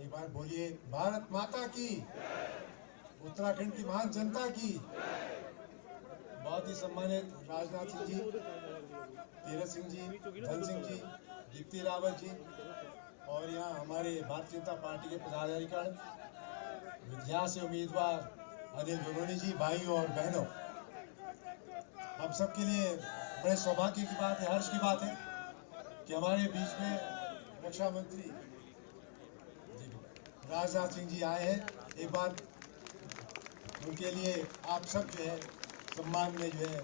एक बार बोलिए भारत माता की, उत्तराखंड की महान जनता की। बहुत ही सम्मानित राजनाथ सिंह जी, तीरथ सिंह जी, धन सिंह जी, दीप्ति रावत जी और यहाँ हमारे भारतीय जनता पार्टी के पदाधिकारी, विधायक से उम्मीदवार अनिल बलूनी जी, भाइयों और बहनों, हम सब के लिए बड़े सौभाग्य की बात है, हर्ष की बात है कि हमारे बीच में रक्षा मंत्री राजनाथ सिंह जी आए हैं। एक बार उनके लिए आप सब जो है सम्मान में जो है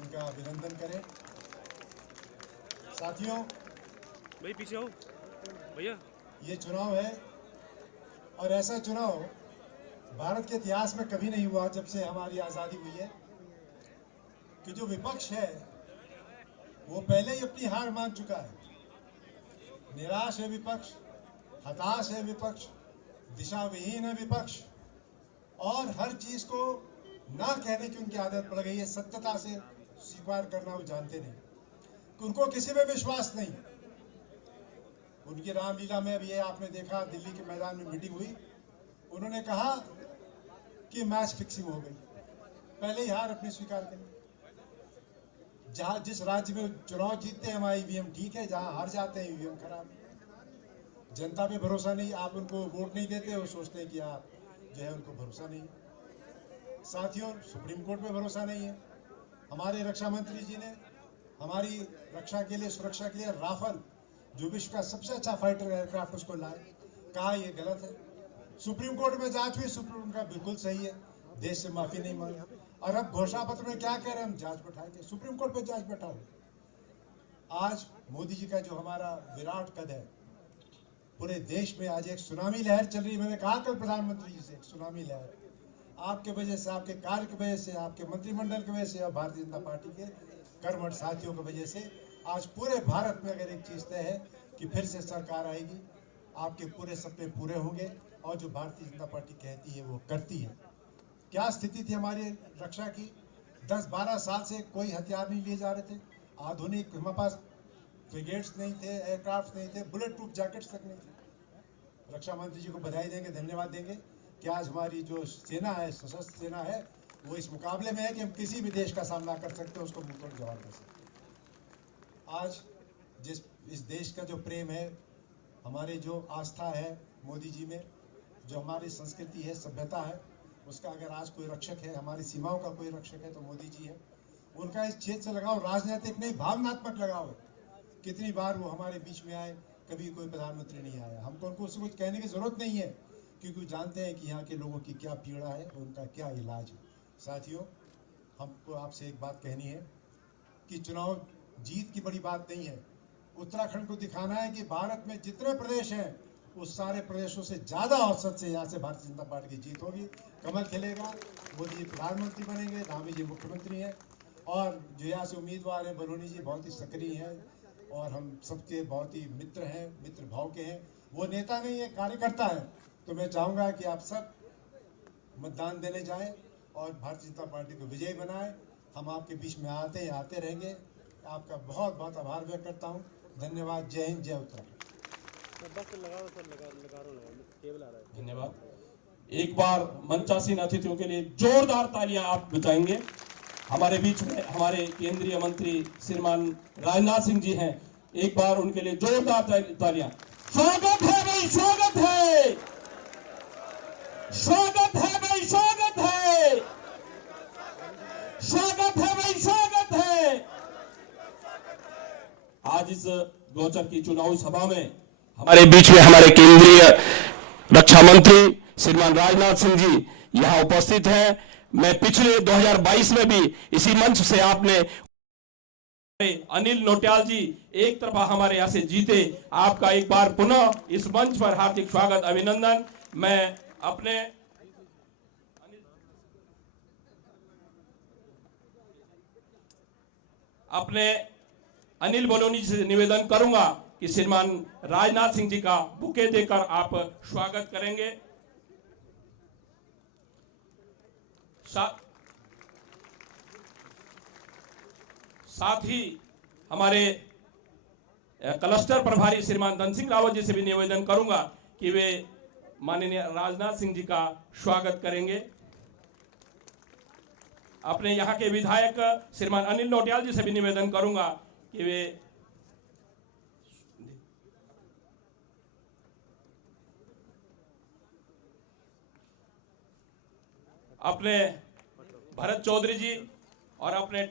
उनका अभिनंदन करें। साथियों, भाई पीछे आओ भैया। ये चुनाव है और ऐसा चुनाव भारत के इतिहास में कभी नहीं हुआ जब से हमारी आज़ादी हुई है कि जो विपक्ष है वो पहले ही अपनी हार मान चुका है। निराश है विपक्ष, हताश है विपक्ष, दिशा विहीन है विपक्ष और हर चीज को ना कहने की उनकी आदत पड़ गई है। सत्यता से स्वीकार करना वो जानते नहीं, उनको किसी में विश्वास नहीं। उनकी रामलीला में अभी आपने देखा, दिल्ली के मैदान में मीटिंग हुई, उन्होंने कहा कि मैच फिक्सिंग हो गई, पहले ही हार अपनी स्वीकार करी। जहां जिस राज्य में चुनाव जीतते हैं वहां ईवीएम ठीक है, जहां हार जाते हैं ईवीएम खराब है। जनता पे भरोसा नहीं, आप उनको वोट नहीं देते, वो सोचते हैं कि आप जो है उनको भरोसा नहीं है। साथियों, सुप्रीम कोर्ट पे भरोसा नहीं है। हमारे रक्षा मंत्री जी ने हमारी रक्षा के लिए, सुरक्षा के लिए राफेल, जो विश्व का सबसे अच्छा फाइटर एयरक्राफ्ट, उसको लाए, कहा ये गलत है। सुप्रीम कोर्ट में जांच हुई, सुप्रीम का बिल्कुल सही है, देश से माफी नहीं मांगी। और अब घोषणा पत्र में क्या कह रहे हैं, हम जांच बैठाएंगे, सुप्रीम कोर्ट पे जांच बैठाओ। आज मोदी जी का जो हमारा विराट कद है, पूरे देश में आज एक सुनामी लहर चल रही है। मैंने कहा कल प्रधानमंत्री जी से, एक सुनामी लहर आपके वजह से, आपके कार्य की वजह से, आपके मंत्रिमंडल की वजह से और भारतीय जनता पार्टी के कर्मठ साथियों की वजह से आज पूरे भारत में अगर एक चीज तय है कि फिर से सरकार आएगी, आपके पूरे सपने पूरे होंगे और जो भारतीय जनता पार्टी कहती है वो करती है। क्या स्थिति थी हमारी रक्षा की? 10-12 साल से कोई हथियार नहीं लिए जा रहे थे, आधुनिक हमारे पास फ्रिगेट्स नहीं थे, एयरक्राफ्ट नहीं थे, बुलेट प्रूफ जैकेट्स तक नहीं थे। रक्षा मंत्री जी को बधाई देंगे, धन्यवाद देंगे कि आज हमारी जो सेना है, सशस्त्र सेना है, वो इस मुकाबले में है कि हम किसी भी देश का सामना कर सकते हैं, उसको मुंहतोड़ जवाब दे सकते हैं। आज जिस इस देश का जो प्रेम है, हमारे जो आस्था है मोदी जी में, जो हमारी संस्कृति है, सभ्यता है, उसका अगर आज कोई रक्षक है, हमारी सीमाओं का कोई रक्षक है तो मोदी जी है। उनका इस क्षेत्र से लगाव राजनीतिक नहीं, भावनात्मक लगाव है। कितनी बार वो हमारे बीच में आए, कभी कोई प्रधानमंत्री नहीं आया। हमको उनको उससे कुछ कहने की जरूरत नहीं है, क्योंकि जानते हैं कि यहाँ के लोगों की क्या पीड़ा है, उनका क्या इलाज है। साथियों, हमको आपसे एक बात कहनी है कि चुनाव जीत की बड़ी बात नहीं है। उत्तराखंड को दिखाना है कि भारत में जितने प्रदेश हैं उस सारे प्रदेशों से ज़्यादा औसत से यहाँ से भारतीय जनता पार्टी की जीत होगी, कमल खिलेगा, मोदी जी प्रधानमंत्री बनेंगे, धामी जी मुख्यमंत्री हैं और जो यहाँ से उम्मीदवार हैं बलूनी जी बहुत ही सक्रिय हैं और हम सबके बहुत ही मित्र हैं, मित्र भाव के हैं। वो नेता नहीं है, कार्यकर्ता है। तो मैं चाहूँगा कि आप सब मतदान देने जाएं और भारतीय जनता पार्टी को विजयी बनाएं। हम आपके बीच में आते रहेंगे। आपका बहुत बहुत आभार व्यक्त करता हूँ। धन्यवाद। जय हिंद, जय उत्तराखंड। धन्यवाद। एक बार मंचासीन अतिथियों के लिए जोरदार तालियां आप बजाएंगे। हमारे बीच में हमारे केंद्रीय मंत्री श्रीमान राजनाथ सिंह जी हैं, एक बार उनके लिए जोरदार तालियां। स्वागत है भाई, स्वागत है, स्वागत है भाई, स्वागत है, स्वागत है भाई, स्वागत है। आज इस गोचर की चुनावी सभा में हमारे बीच में हमारे केंद्रीय रक्षा मंत्री श्रीमान राजनाथ सिंह जी यहां उपस्थित हैं। मैं पिछले 2022 में भी इसी मंच से आपने अनिल नौटियाल जी एक तरफा हमारे यहां से जीते। आपका एक बार पुनः इस मंच पर हार्दिक स्वागत, अभिनंदन। मैं अपने अनिल बलूनी जी से निवेदन करूंगा कि श्रीमान राजनाथ सिंह जी का बुके देकर आप स्वागत करेंगे। साथ ही हमारे क्लस्टर प्रभारी श्रीमान धन सिंह रावत जी से भी निवेदन करूंगा कि वे माननीय राजनाथ सिंह जी का स्वागत करेंगे। अपने यहाँ के विधायक श्रीमान अनिल नौटियाल जी से भी निवेदन करूंगा कि वे अपने भरत चौधरी जी और अपने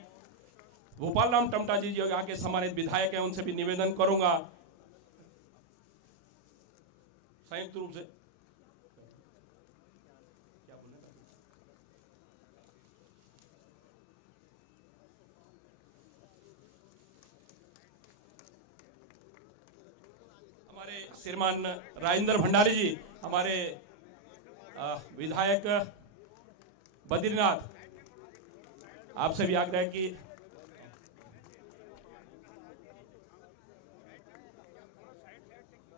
भोपाल राम टमटा जी जो यहाँ के सम्मानित विधायक हैं उनसे भी निवेदन करूंगा संयुक्त रूप से हमारे श्रीमान राजेंद्र भंडारी जी, हमारे विधायक बद्रीनाथ, आपसे भी आग्रह है कि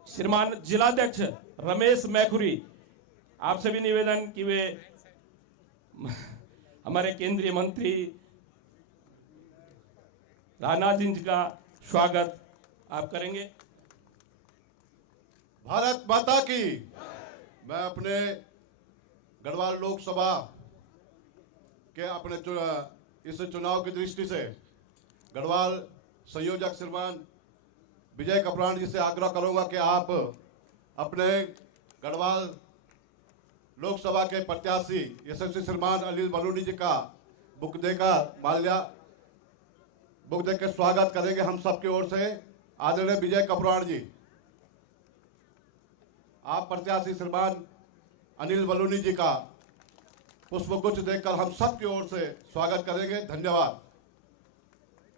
श्रीमान जिलाध्यक्ष रमेश मैखुरी, आपसे भी निवेदन कि वे हमारे केंद्रीय मंत्री राजनाथ सिंह जी का स्वागत आप करेंगे। भारत माता की। मैं अपने गढ़वाल लोकसभा के अपने इस चुनाव की दृष्टि से गढ़वाल संयोजक श्रीमान विजय कपरान जी से आग्रह करूंगा कि आप अपने गढ़वाल लोकसभा के प्रत्याशी यशस्वी श्रीमान अनिल बलूनी जी का बुक देकर स्वागत करेंगे हम सबकी ओर से। आदरणीय विजय कपरान जी, आप प्रत्याशी श्रीमान अनिल बलूनी जी का पुष्पगुच्छ देकर हम सबकी ओर से स्वागत करेंगे। धन्यवाद।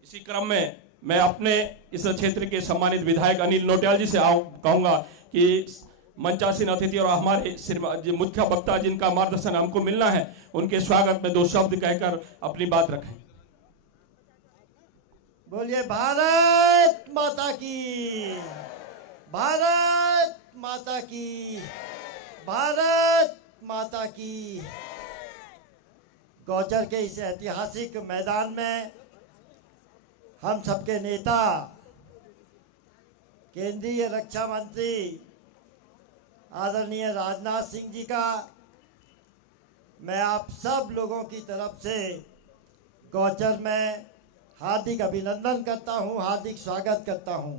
इसी क्रम में मैं अपने इस क्षेत्र के सम्मानित विधायक अनिल नौटियाल जी से कहूंगा कि मंचासीन अतिथि और हमारे मुख्य वक्ता जिनका मार्गदर्शन हमको मिलना है, उनके स्वागत में दो शब्द कहकर अपनी बात रखें। बोलिए भारत माता की, भारत माता की, भारत माता की। गौचर के इस ऐतिहासिक मैदान में हम सबके नेता केंद्रीय रक्षा मंत्री आदरणीय राजनाथ सिंह जी का मैं आप सब लोगों की तरफ से गौचर में हार्दिक अभिनंदन करता हूं, हार्दिक स्वागत करता हूं।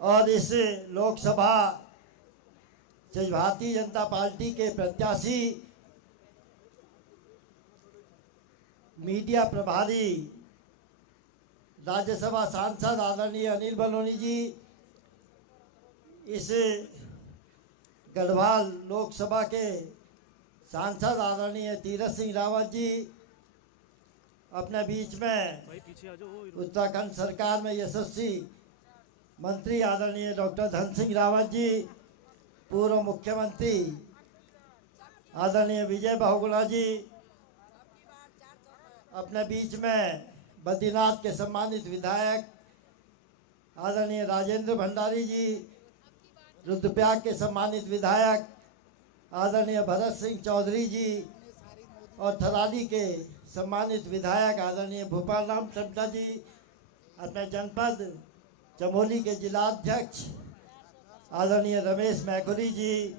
और इस लोकसभा से भारतीय जनता पार्टी के प्रत्याशी मीडिया प्रभारी राज्यसभा सांसद आदरणीय अनिल बलूनी जी, इस गढ़वाल लोकसभा के सांसद आदरणीय तीरथ सिंह रावत जी, अपने बीच में उत्तराखंड सरकार में यशस्वी मंत्री आदरणीय डॉक्टर धन सिंह रावत जी, पूर्व मुख्यमंत्री आदरणीय विजय बहुगुणा जी, अपने बीच में बद्रीनाथ के सम्मानित विधायक आदरणीय राजेंद्र भंडारी जी, रुद्रप्रयाग के सम्मानित विधायक आदरणीय भरत सिंह चौधरी जी और थराली के सम्मानित विधायक आदरणीय भोपाल राम टमटा जी, अपने जनपद चमोली के जिलाध्यक्ष आदरणीय रमेश मैखुरी जी,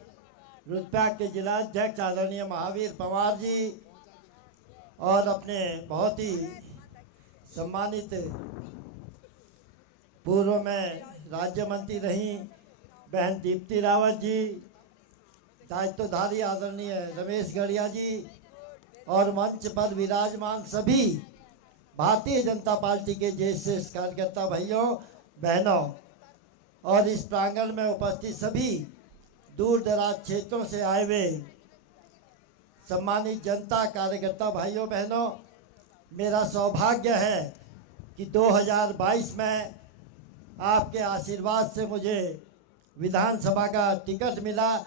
रुद्रप्रयाग के जिलाध्यक्ष आदरणीय महावीर पवार जी और अपने बहुत ही सम्मानित पूर्व में राज्य मंत्री रही बहन दीप्ति रावत जी, दायित्वधारी आदरणीय रमेश गढ़िया जी और मंच पर विराजमान सभी भारतीय जनता पार्टी के ज्येष्ठ कार्यकर्ता भाइयों बहनों और इस प्रांगण में उपस्थित सभी दूर दराज क्षेत्रों से आए हुए सम्मानित जनता कार्यकर्ता भाइयों बहनों, मेरा सौभाग्य है कि 2022 में आपके आशीर्वाद से मुझे विधानसभा का टिकट मिला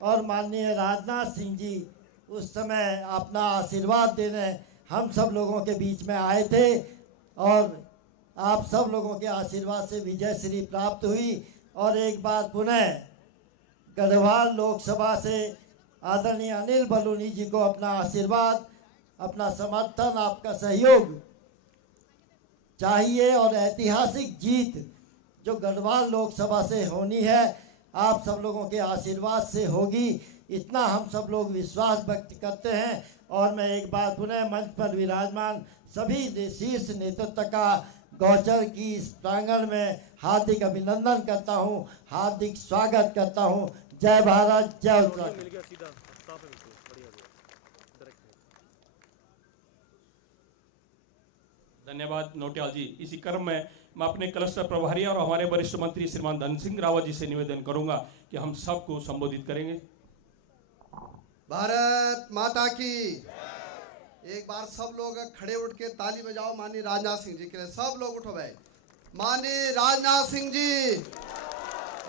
और माननीय राजनाथ सिंह जी उस समय अपना आशीर्वाद देने हम सब लोगों के बीच में आए थे और आप सब लोगों के आशीर्वाद से विजय श्री प्राप्त हुई और एक बार पुनः गढ़वाल लोकसभा से आदरणीय अनिल बलूनी जी को अपना आशीर्वाद, अपना समर्थन, आपका सहयोग चाहिए और ऐतिहासिक जीत जो गढ़वाल लोकसभा से होनी है आप सब लोगों के आशीर्वाद से होगी, इतना हम सब लोग विश्वास व्यक्त करते हैं। और मैं एक बार पुनः मंच पर विराजमान सभी शीर्ष नेतृत्व का गौचर की इस प्रांगण में हार्दिक अभिनंदन करता हूं, हार्दिक स्वागत करता हूं। जय भारत, जय उत्तराखंड। मिल गया सीधा साफ है बिल्कुल बढ़िया डायरेक्ट है। धन्यवाद नौटियाल जी। इसी क्रम में मैं अपने क्लस्टर प्रभारी और हमारे वरिष्ठ मंत्री श्रीमान धन सिंह रावत जी से निवेदन करूंगा कि हम सबको संबोधित करेंगे। भारत माता की। एक बार सब लोग खड़े उठ के ताली बजाओ माननीय राजनाथ सिंह जी के लिए। सब लोग उठो भाई। माननीय राजनाथ सिंह जी,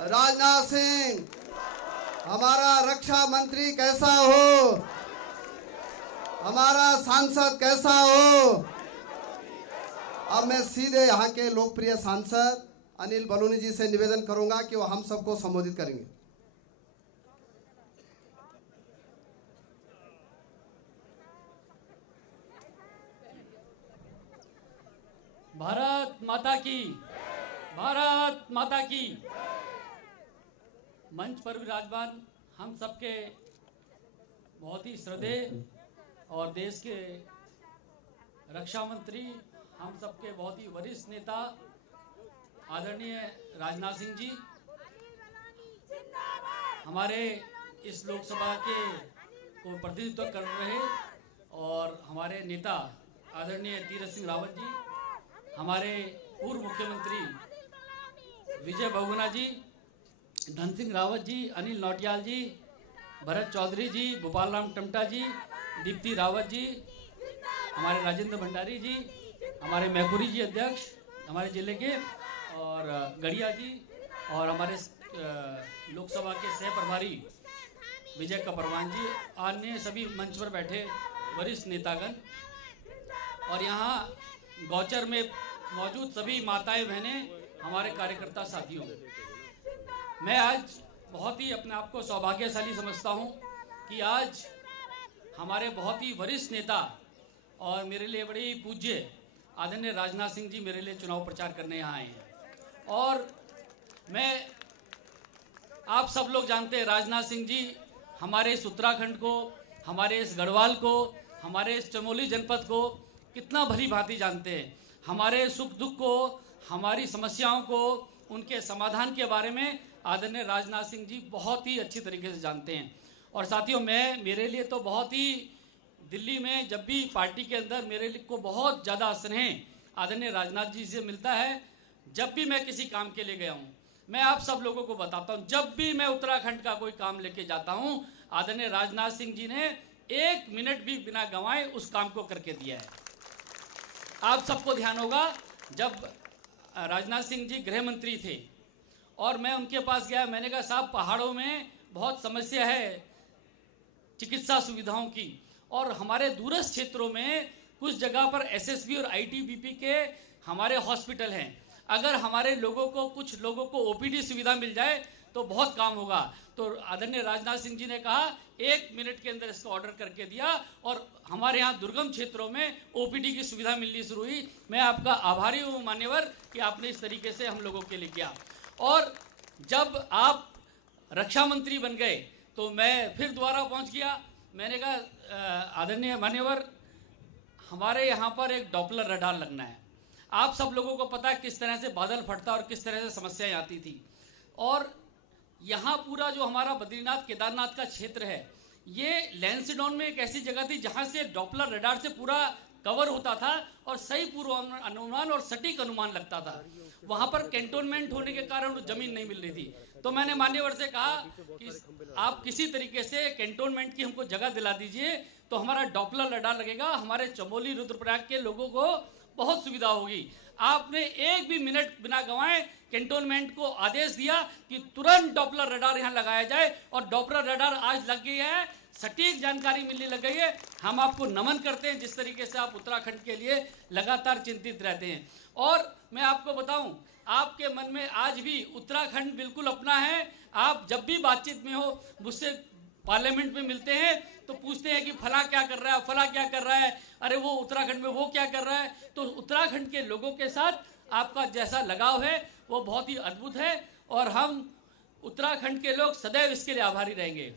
राजनाथ सिंह हमारा रक्षा मंत्री कैसा हो, हमारा सांसद कैसा हो। अब मैं सीधे यहाँ के लोकप्रिय सांसद अनिल बलूनी जी से निवेदन करूंगा कि वो हम सबको संबोधित करेंगे। भारत माता की, भारत माता की। मंच पर विराजमान हम सबके बहुत ही श्रद्धेय और देश के रक्षा मंत्री, हम सबके बहुत ही वरिष्ठ नेता आदरणीय राजनाथ सिंह जी, हमारे इस लोकसभा के को प्रतिनिधित्व कर रहे और हमारे नेता आदरणीय तीरथ सिंह रावत जी, हमारे पूर्व मुख्यमंत्री विजय बहुगुणा जी, धन सिंह रावत जी, अनिल नौटियाल जी, भरत चौधरी जी, गोपाल राम टमटा जी, दीप्ति रावत जी, हमारे राजेंद्र भंडारी जी, हमारे मैखुरी जी अध्यक्ष हमारे जिले के, और गढ़िया जी, और हमारे लोकसभा के सह प्रभारी विजय कपरवान जी, अन्य सभी मंच पर बैठे वरिष्ठ नेतागण और यहाँ गौचर में मौजूद सभी माताएं बहनें, हमारे कार्यकर्ता साथियों, मैं आज बहुत ही अपने आप को सौभाग्यशाली समझता हूं कि आज हमारे बहुत ही वरिष्ठ नेता और मेरे लिए बड़े ही पूज्य आदरणीय राजनाथ सिंह जी मेरे लिए चुनाव प्रचार करने यहाँ आए हैं। और मैं आप सब लोग जानते हैं राजनाथ सिंह जी हमारे इस उत्तराखंड को, हमारे इस गढ़वाल को, हमारे इस चमोली जनपद को कितना भली भांति जानते हैं। हमारे सुख दुख को, हमारी समस्याओं को, उनके समाधान के बारे में आदरणीय राजनाथ सिंह जी बहुत ही अच्छी तरीके से जानते हैं। और साथियों, मेरे लिए तो बहुत ही दिल्ली में जब भी पार्टी के अंदर मेरे लिए को बहुत ज़्यादा स्नेह आदरणीय राजनाथ जी से मिलता है। जब भी मैं किसी काम के लिए गया हूँ, मैं आप सब लोगों को बताता हूँ, जब भी मैं उत्तराखंड का कोई काम लेके जाता हूँ, आदरणीय राजनाथ सिंह जी ने 1 मिनट भी बिना गंवाए उस काम को करके दिया है। आप सबको ध्यान होगा, जब राजनाथ सिंह जी गृह मंत्री थे और मैं उनके पास गया, मैंने कहा साहब पहाड़ों में बहुत समस्या है चिकित्सा सुविधाओं की, और हमारे दूरस्थ क्षेत्रों में कुछ जगह पर एसएसबी और आईटीबीपी के हमारे हॉस्पिटल हैं। अगर हमारे लोगों को, कुछ लोगों को ओपीडी सुविधा मिल जाए तो बहुत काम होगा। तो आदरणीय राजनाथ सिंह जी ने कहा 1 मिनट के अंदर इसको ऑर्डर करके दिया और हमारे यहाँ दुर्गम क्षेत्रों में ओपीडी की सुविधा मिलनी शुरू हुई। मैं आपका आभारी हूँ मान्यवर कि आपने इस तरीके से हम लोगों के लिए किया। और जब आप रक्षा मंत्री बन गए तो मैं फिर दोबारा पहुँच गया। मैंने कहा आदरणीय मान्यवर, हमारे यहाँ पर एक डॉपलर रडार लगना है। आप सब लोगों को पता है किस तरह से बादल फटता और किस तरह से समस्याएं आती थी। और यहाँ पूरा जो हमारा बद्रीनाथ केदारनाथ का क्षेत्र है, ये लैंसडाउन में एक ऐसी जगह थी जहाँ से डॉपलर रडार से पूरा कवर होता था और सही पूर्व अनुमान और सटीक अनुमान लगता था। वहाँ पर कैंटोनमेंट होने के कारण जमीन नहीं मिल रही थी। तो मैंने मान्यवर से कहा कि आप किसी तरीके से कैंटोनमेंट की हमको जगह दिला दीजिए तो हमारा डॉपलर रडार लगेगा, हमारे चमोली रुद्रप्रयाग के लोगों को बहुत सुविधा होगी। आपने 1 भी मिनट बिना गंवाए कैंटोनमेंट को आदेश दिया कि तुरंत डॉपलर रडार यहाँ लगाया जाए और डॉपलर रडार आज लग गई है, सटीक जानकारी मिलने लग गई है। हम आपको नमन करते हैं जिस तरीके से आप उत्तराखंड के लिए लगातार चिंतित रहते हैं। और मैं आपको बताऊं, आपके मन में आज भी उत्तराखंड बिल्कुल अपना है। आप जब भी बातचीत में हो, मुझसे पार्लियामेंट में मिलते हैं तो पूछते हैं कि फला क्या कर रहा है, फला क्या कर रहा है, अरे वो उत्तराखंड में वो क्या कर रहा है। तो उत्तराखंड के लोगों के साथ आपका जैसा लगाव है वो बहुत ही अद्भुत है और हम उत्तराखंड के लोग सदैव इसके लिए आभारी रहेंगे।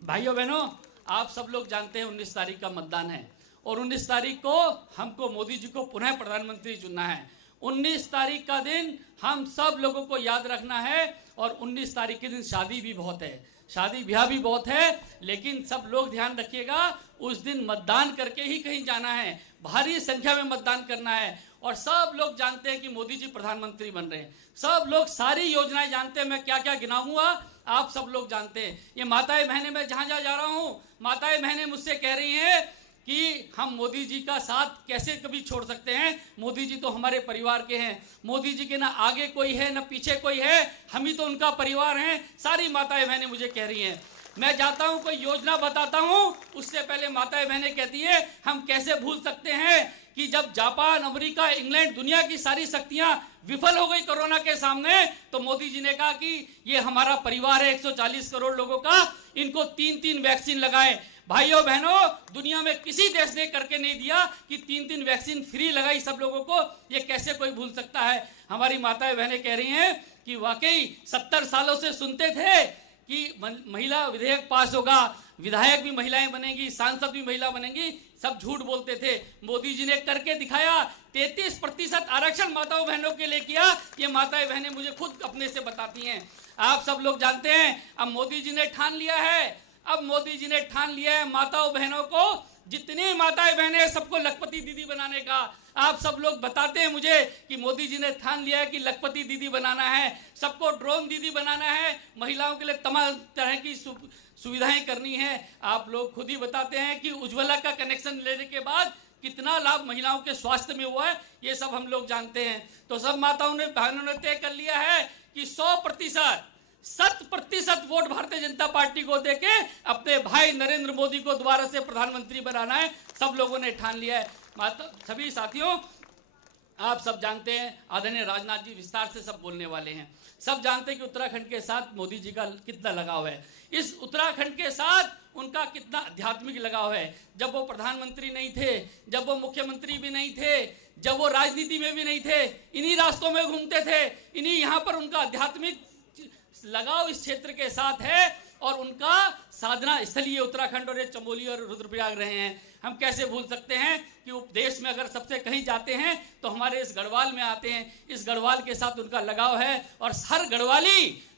भाइयों बहनों, आप सब लोग जानते हैं 19 तारीख का मतदान है और 19 तारीख को हमको मोदी जी को पुनः प्रधानमंत्री चुनना है। 19 तारीख का दिन हम सब लोगों को याद रखना है और 19 तारीख के दिन शादी भी बहुत है, शादी ब्याह भी बहुत है, लेकिन सब लोग ध्यान रखिएगा उस दिन मतदान करके ही कहीं जाना है, भारी संख्या में मतदान करना है। और सब लोग जानते हैं कि मोदी जी प्रधानमंत्री बन रहे हैं, सब लोग सारी योजनाएं जानते हैं, मैं क्या क्या गिनाऊंगा आप सब लोग जानते हैं। ये माताएं बहनें, मैं जहां जहां जा रहा हूं माताएं बहनें मुझसे कह रही हैं कि हम मोदी जी का साथ कैसे कभी छोड़ सकते हैं, मोदी जी तो हमारे परिवार के हैं, मोदी जी के ना आगे कोई है ना पीछे कोई है, हम ही तो उनका परिवार हैं। सारी माताएं बहनें मुझे कह रही हैं। मैं जाता हूं कोई योजना बताता हूं उससे पहले माताएं बहनें कहती है हम कैसे भूल सकते हैं कि जब जापान, अमेरिका, इंग्लैंड, दुनिया की सारी शक्तियां विफल हो गई कोरोना के सामने, तो मोदी जी ने कहा कि ये हमारा परिवार है 140 करोड़ लोगों का, इनको 3-3 वैक्सीन लगाए। भाइयों बहनों, दुनिया में किसी देश ने करके नहीं दिया कि 3-3 वैक्सीन फ्री लगाई सब लोगों को, ये कैसे कोई भूल सकता है। हमारी माताएं बहनें कह रही हैं कि वाकई 70 सालों से सुनते थे कि महिला विधेयक पास होगा, विधायक भी महिलाएं बनेंगी, सांसद भी महिला बनेंगी, सब झूठ बोलते थे। मोदी जी ने करके दिखाया, 33% आरक्षण माताओं बहनों के लिए किया। ये माताएं बहनें मुझे खुद अपने से बताती हैं। आप सब लोग जानते हैं अब मोदी जी ने ठान लिया है, अब मोदी जी ने ठान लिया है माताओं बहनों को, जितनी माताएं बहनें सबको लखपति दीदी बनाने का। आप सब लोग बताते हैं मुझे कि मोदी जी ने ठान लिया है कि लखपति दीदी बनाना है, सबको ड्रोन दीदी बनाना है, महिलाओं के लिए तमाम तरह की सुविधाएं करनी है। आप लोग खुद ही बताते हैं कि उज्ज्वला का कनेक्शन लेने के बाद कितना लाभ महिलाओं के स्वास्थ्य में हुआ है, ये सब हम लोग जानते हैं। तो सब माताओं ने, बहनों ने तय कर लिया है कि 100% वोट भारतीय जनता पार्टी को देके अपने भाई नरेंद्र मोदी को दोबारा से प्रधानमंत्री बनाना है। सब लोगों ने ठान लिया है। सभी साथियों, आप सब जानते हैं आदरणीय राजनाथ जी विस्तार से सब बोलने वाले हैं। सब जानते हैं कि उत्तराखंड के साथ मोदी जी का कितना लगाव है, इस उत्तराखंड के साथ उनका कितना आध्यात्मिक लगाव है। जब वो प्रधानमंत्री नहीं थे, जब वो मुख्यमंत्री भी नहीं थे, जब वो राजनीति में भी नहीं थे, इन्हीं रास्तों में घूमते थे, इन्हीं यहाँ पर उनका आध्यात्मिक लगाव इस क्षेत्र के साथ है और उनका साधना स्थल ये उत्तराखंड और ये चमोली और रुद्रप्रयाग रहे हैं। हम कैसे भूल सकते हैं कि देश में अगर सबसे कहीं जाते हैं तो हमारे इस गढ़वाल में आते हैं, इस गढ़वाल के साथ उनका लगाव है और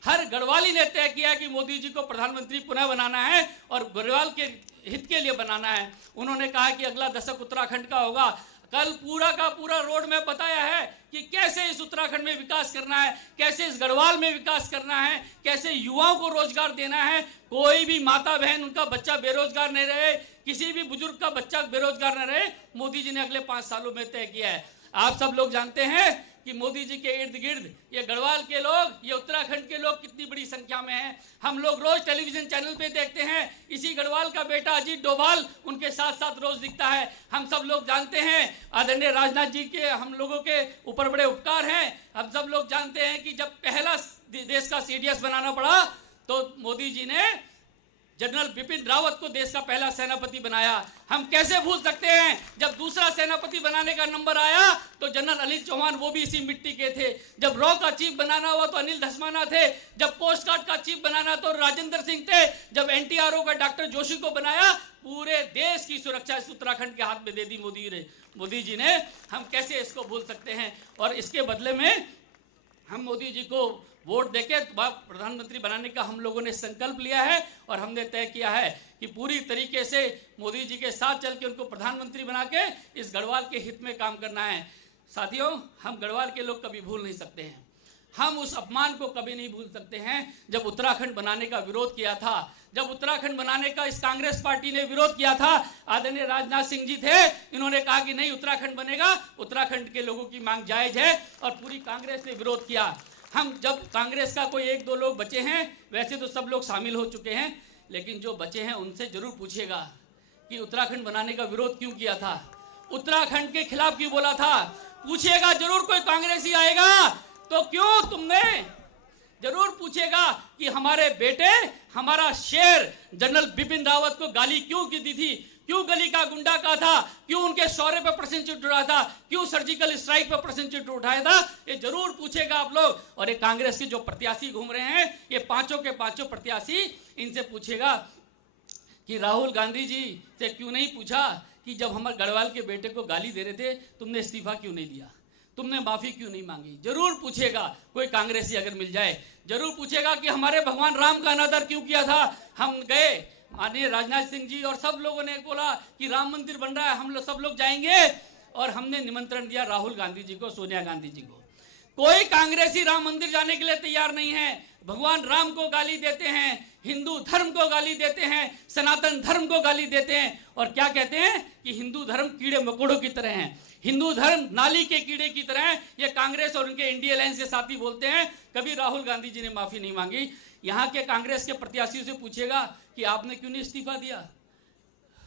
हर गढ़वाली ने तय किया कि मोदी जी को प्रधानमंत्री पुनः बनाना है और गढ़वाल के हित के लिए बनाना है। उन्होंने कहा कि अगला दशक उत्तराखंड का होगा। कल पूरा का पूरा रोड मैप बताया है कि कैसे इस उत्तराखंड में विकास करना है, कैसे इस गढ़वाल में विकास करना है, कैसे युवाओं को रोजगार देना है, कोई भी माता बहन उनका बच्चा बेरोजगार नहीं रहे, किसी भी बुजुर्ग का बच्चा बेरोजगार न रहे। मोदी जी ने अगले 5 सालों में तय किया है। आप सब लोग जानते हैं कि मोदी जी के इर्द गिर्द ये गढ़वाल के लोग, ये उत्तराखंड के लोग कितनी बड़ी संख्या में हैं। हम लोग रोज टेलीविजन चैनल पे देखते हैं, इसी गढ़वाल का बेटा अजीत डोभाल उनके साथ साथ रोज दिखता है। हम सब लोग जानते हैं आदरणीय राजनाथ जी के हम लोगों के ऊपर बड़े उपकार हैं। हम सब लोग जानते हैं कि जब पहला देश का CDS बनाना पड़ा तो मोदी जी ने जनरल बिपिन रावत को देश का पहला सेनापति बनाया। हम कैसे भूल सकते हैं जब दूसरा सेनापति बनाने का नंबर आया तो जनरल अनिल चौहान, वो भी इसी मिट्टी के थे। जब रॉ का चीफ बनाना हुआ तो अनिल धस्माना थे। जब कोस्ट गार्ड का चीफ बनाना तो राजेंद्र सिंह थे। जब NTRO का डॉक्टर जोशी को बनाया, पूरे देश की सुरक्षा इस उत्तराखंड के हाथ में दे दी मोदी जी ने। हम कैसे इसको भूल सकते हैं। और इसके बदले में हम मोदी जी को वोट देके प्रधानमंत्री बनाने का हम लोगों ने संकल्प लिया है और हमने तय किया है कि पूरी तरीके से मोदी जी के साथ चल के उनको प्रधानमंत्री बना के इस गढ़वाल के हित में काम करना है। साथियों, हम गढ़वाल के लोग कभी भूल नहीं सकते हैं, हम उस अपमान को कभी नहीं भूल सकते हैं जब उत्तराखंड बनाने का विरोध किया था। जब उत्तराखंड बनाने का इस कांग्रेस पार्टी ने विरोध किया था, आदरणीय राजनाथ सिंह जी थे, इन्होंने कहा कि नहीं उत्तराखंड बनेगा, उत्तराखंड के लोगों की मांग जायज है और पूरी कांग्रेस ने विरोध किया। हम जब कांग्रेस का कोई 1-2 लोग बचे हैं, वैसे तो सब लोग शामिल हो चुके हैं, लेकिन जो बचे हैं उनसे जरूर पूछिएगा कि उत्तराखंड बनाने का विरोध क्यों किया था, उत्तराखंड के खिलाफ क्यों बोला था। पूछिएगा जरूर, कोई कांग्रेसी आएगा तो क्यों तुमने, जरूर पूछेगा कि हमारे बेटे, हमारा शेर जनरल बिपिन रावत को गाली क्यों की दी थी। क्यों गली का गुंडा कहा था, क्यों उनके शौर्य पर प्रश्न चिन्ह उठाया था, क्यों सर्जिकल स्ट्राइक पर प्रश्न चिन्ह उठाया था, ये जरूर पूछेगा आप लोग। और ये कांग्रेस के जो प्रत्याशी घूम रहे हैं, ये पांचों के पांचों प्रत्याशी, इनसे पूछेगा कि राहुल गांधी जी से क्यों नहीं पूछा कि जब हमारे गढ़वाल के बेटे को गाली दे रहे थे तुमने इस्तीफा क्यों नहीं दिया, तुमने माफी क्यों नहीं मांगी। जरूर पूछेगा कोई कांग्रेसी अगर मिल जाए, जरूर पूछेगा कि हमारे भगवान राम का अनादर क्यों किया था। हम गए, माननीय राजनाथ सिंह जी और सब लोगों ने बोला कि राम मंदिर बन रहा है, हम लोग सब लोग जाएंगे, और हमने निमंत्रण दिया राहुल गांधी जी को, सोनिया गांधी जी को। कोई कांग्रेसी राम मंदिर जाने के लिए तैयार नहीं है। भगवान राम को गाली देते हैं, हिंदू धर्म को गाली देते हैं, सनातन धर्म को गाली देते हैं, और क्या कहते हैं कि हिंदू धर्म कीड़े मकोड़ों की तरह हैं, हिंदू धर्म नाली के कीड़े की तरह है। ये कांग्रेस और उनके इंडिया अलायंस के साथी बोलते हैं। कभी राहुल गांधी जी ने माफी नहीं मांगी। यहाँ के कांग्रेस के प्रत्याशियों से पूछेगा कि आपने क्यों नहीं इस्तीफा दिया।